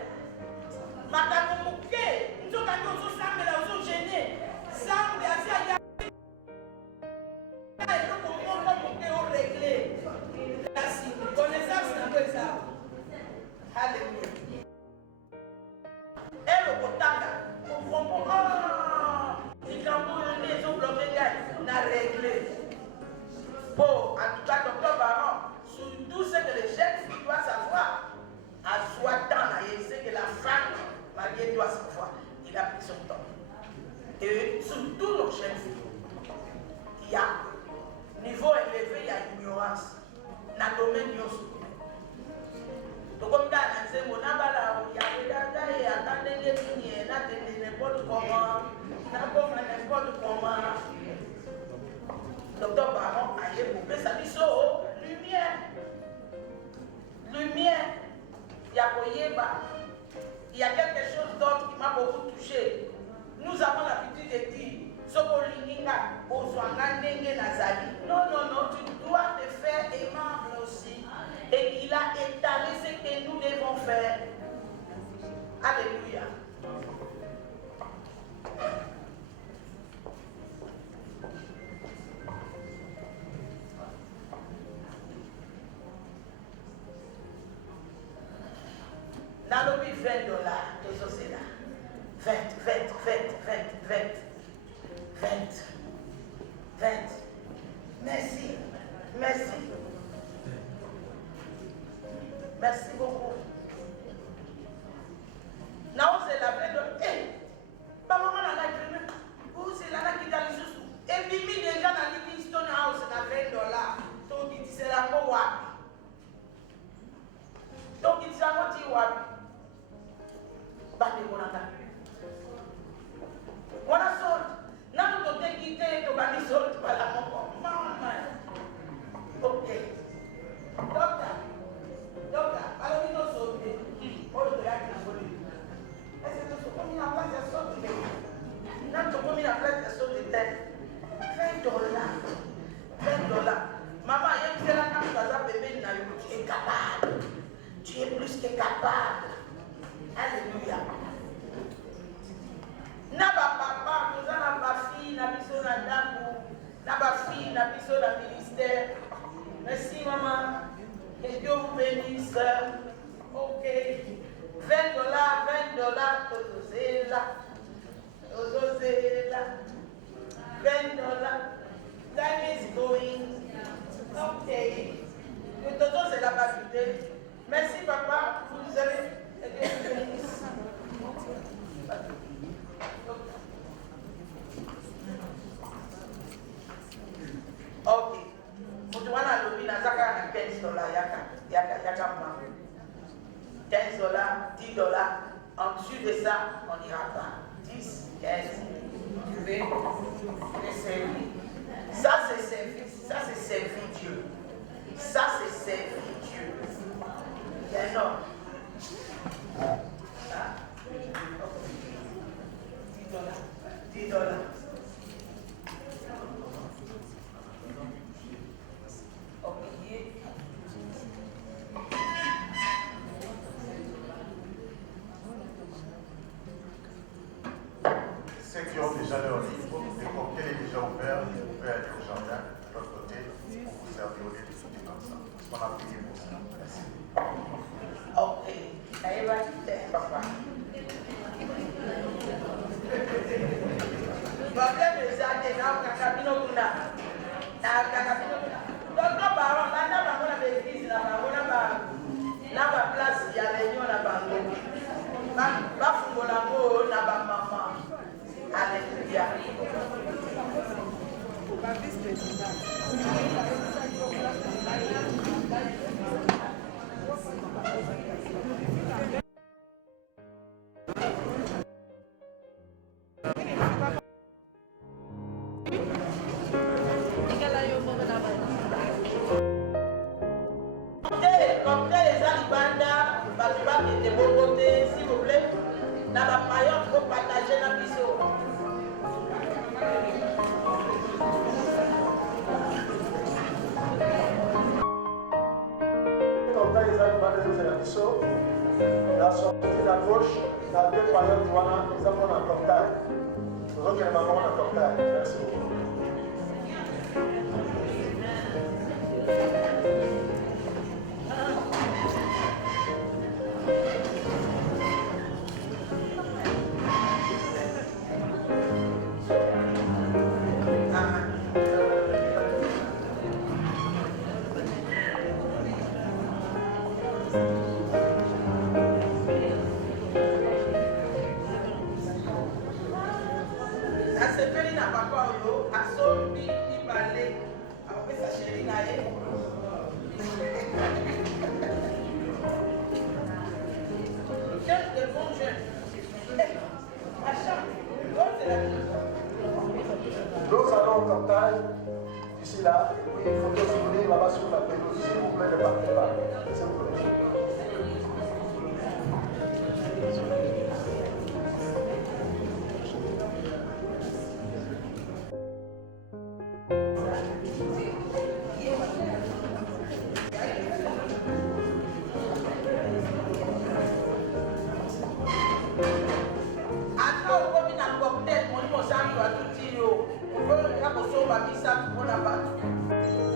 Matakomuke, nous sommes allés au samedi, nous sommes gênés. Samedi, à et donc, on va régler. Merci. Connaissance, c'est un peu ça. Alléluia. Et le Kotanga, on comprend. Si quand vous les ont bloqué, on a réglé. Bon, en tout cas, docteur Baron, sur tout ce que les jeunes filles doivent savoir, à soi temps, il sait que la femme mariée doit savoir. Il a pris son temps. Et sur tous nos jeunes filles, il y a niveau élevé, il y a ignorance. Dans le domaine donc, comme ça, c'est mon abala, il y a des attendez les lignes, n'importe comment, n'importe comment. Docteur Baron a évoqué sa mission, lumière. Lumière. Il y a quelque chose d'autre qui m'a beaucoup touché. Nous avons l'habitude de dire, non, tu dois te faire aimable aussi. Et il a étalé ce que nous devons faire. Alléluia. Dans le but $20, qu'est-ce que c'est là? 20. Merci beaucoup. Non, c'est la $20. Eh, maman n'a pas imprimé. Où c'est là qui t'a dit sous. Et puis, déjà dans Livingstone House, on a $20. Donc, il dit c'est la mot wapi. Donc, il dit c'est la mot wapi. Bande Bonanga. On a sorti. Nous avons quitté le bandi sorti par la maman. Ok. Docteur, alors nous sommes sortis. On le regarde dans le lit. Est-ce que nous sommes mis en place de sorte de tête? Nous sommes mis en place de sorte de tête. $20. Maman, il y a une bébé, tu es capable. Tu es plus que capable. Alléluia. Naba papa, nous avons ma fille, na biso na ndako, naba fille, na biso na ministère. Merci maman. Que Dieu vous bénisse. Ok. $20, Tozozela. $20. Time is going. Ok. Tozozela babité. Merci papa, vous avez. Que Dieu vous bénisse. Ok. Mutuwana lobi na zaka na $15 yaka ma. $15, $10. En dessous de ça, on n'ira pas. 10, 15. Tu veux les servir. Ça c'est service. Ça c'est servir Dieu. Ça c'est servir Dieu. C'est non. $10. Ceux qui ont déjà leur livre, le cocktail est déjà ouvert, vous pouvez aller au jardin, de l'autre côté, pour vous servir au lieu de souper comme ça. Parce qu'on a payé pour ça. Merci. Ok. S'il vous plaît, dans la paillote, il faut partager la mission. La sortie de la gauche, la deux paillotes, voilà, nous avons un portail. Nous autres, nous avons un portail. Merci beaucoup. Nous allons au portail, d'ici là, oui, il faut que vous voulez là-bas sur la pelouse, s'il vous plaît, ne partez pas, s'il vous plaît.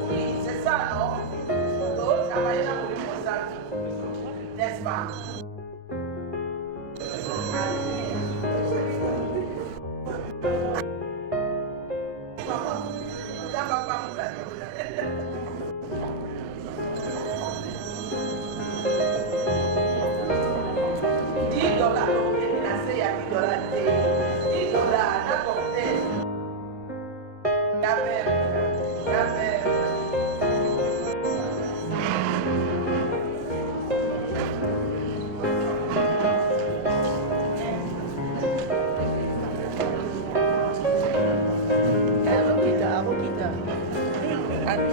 Oui, c'est ça, non? L'autre travailler dans le responsable, n'est-ce pas?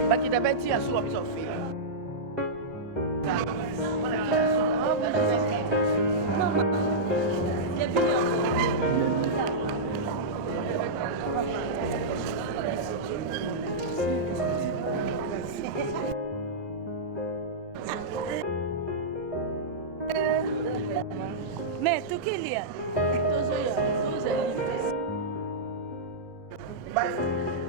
Bakidabeti asu abisofi. Mais tu qu'il y a? Bye.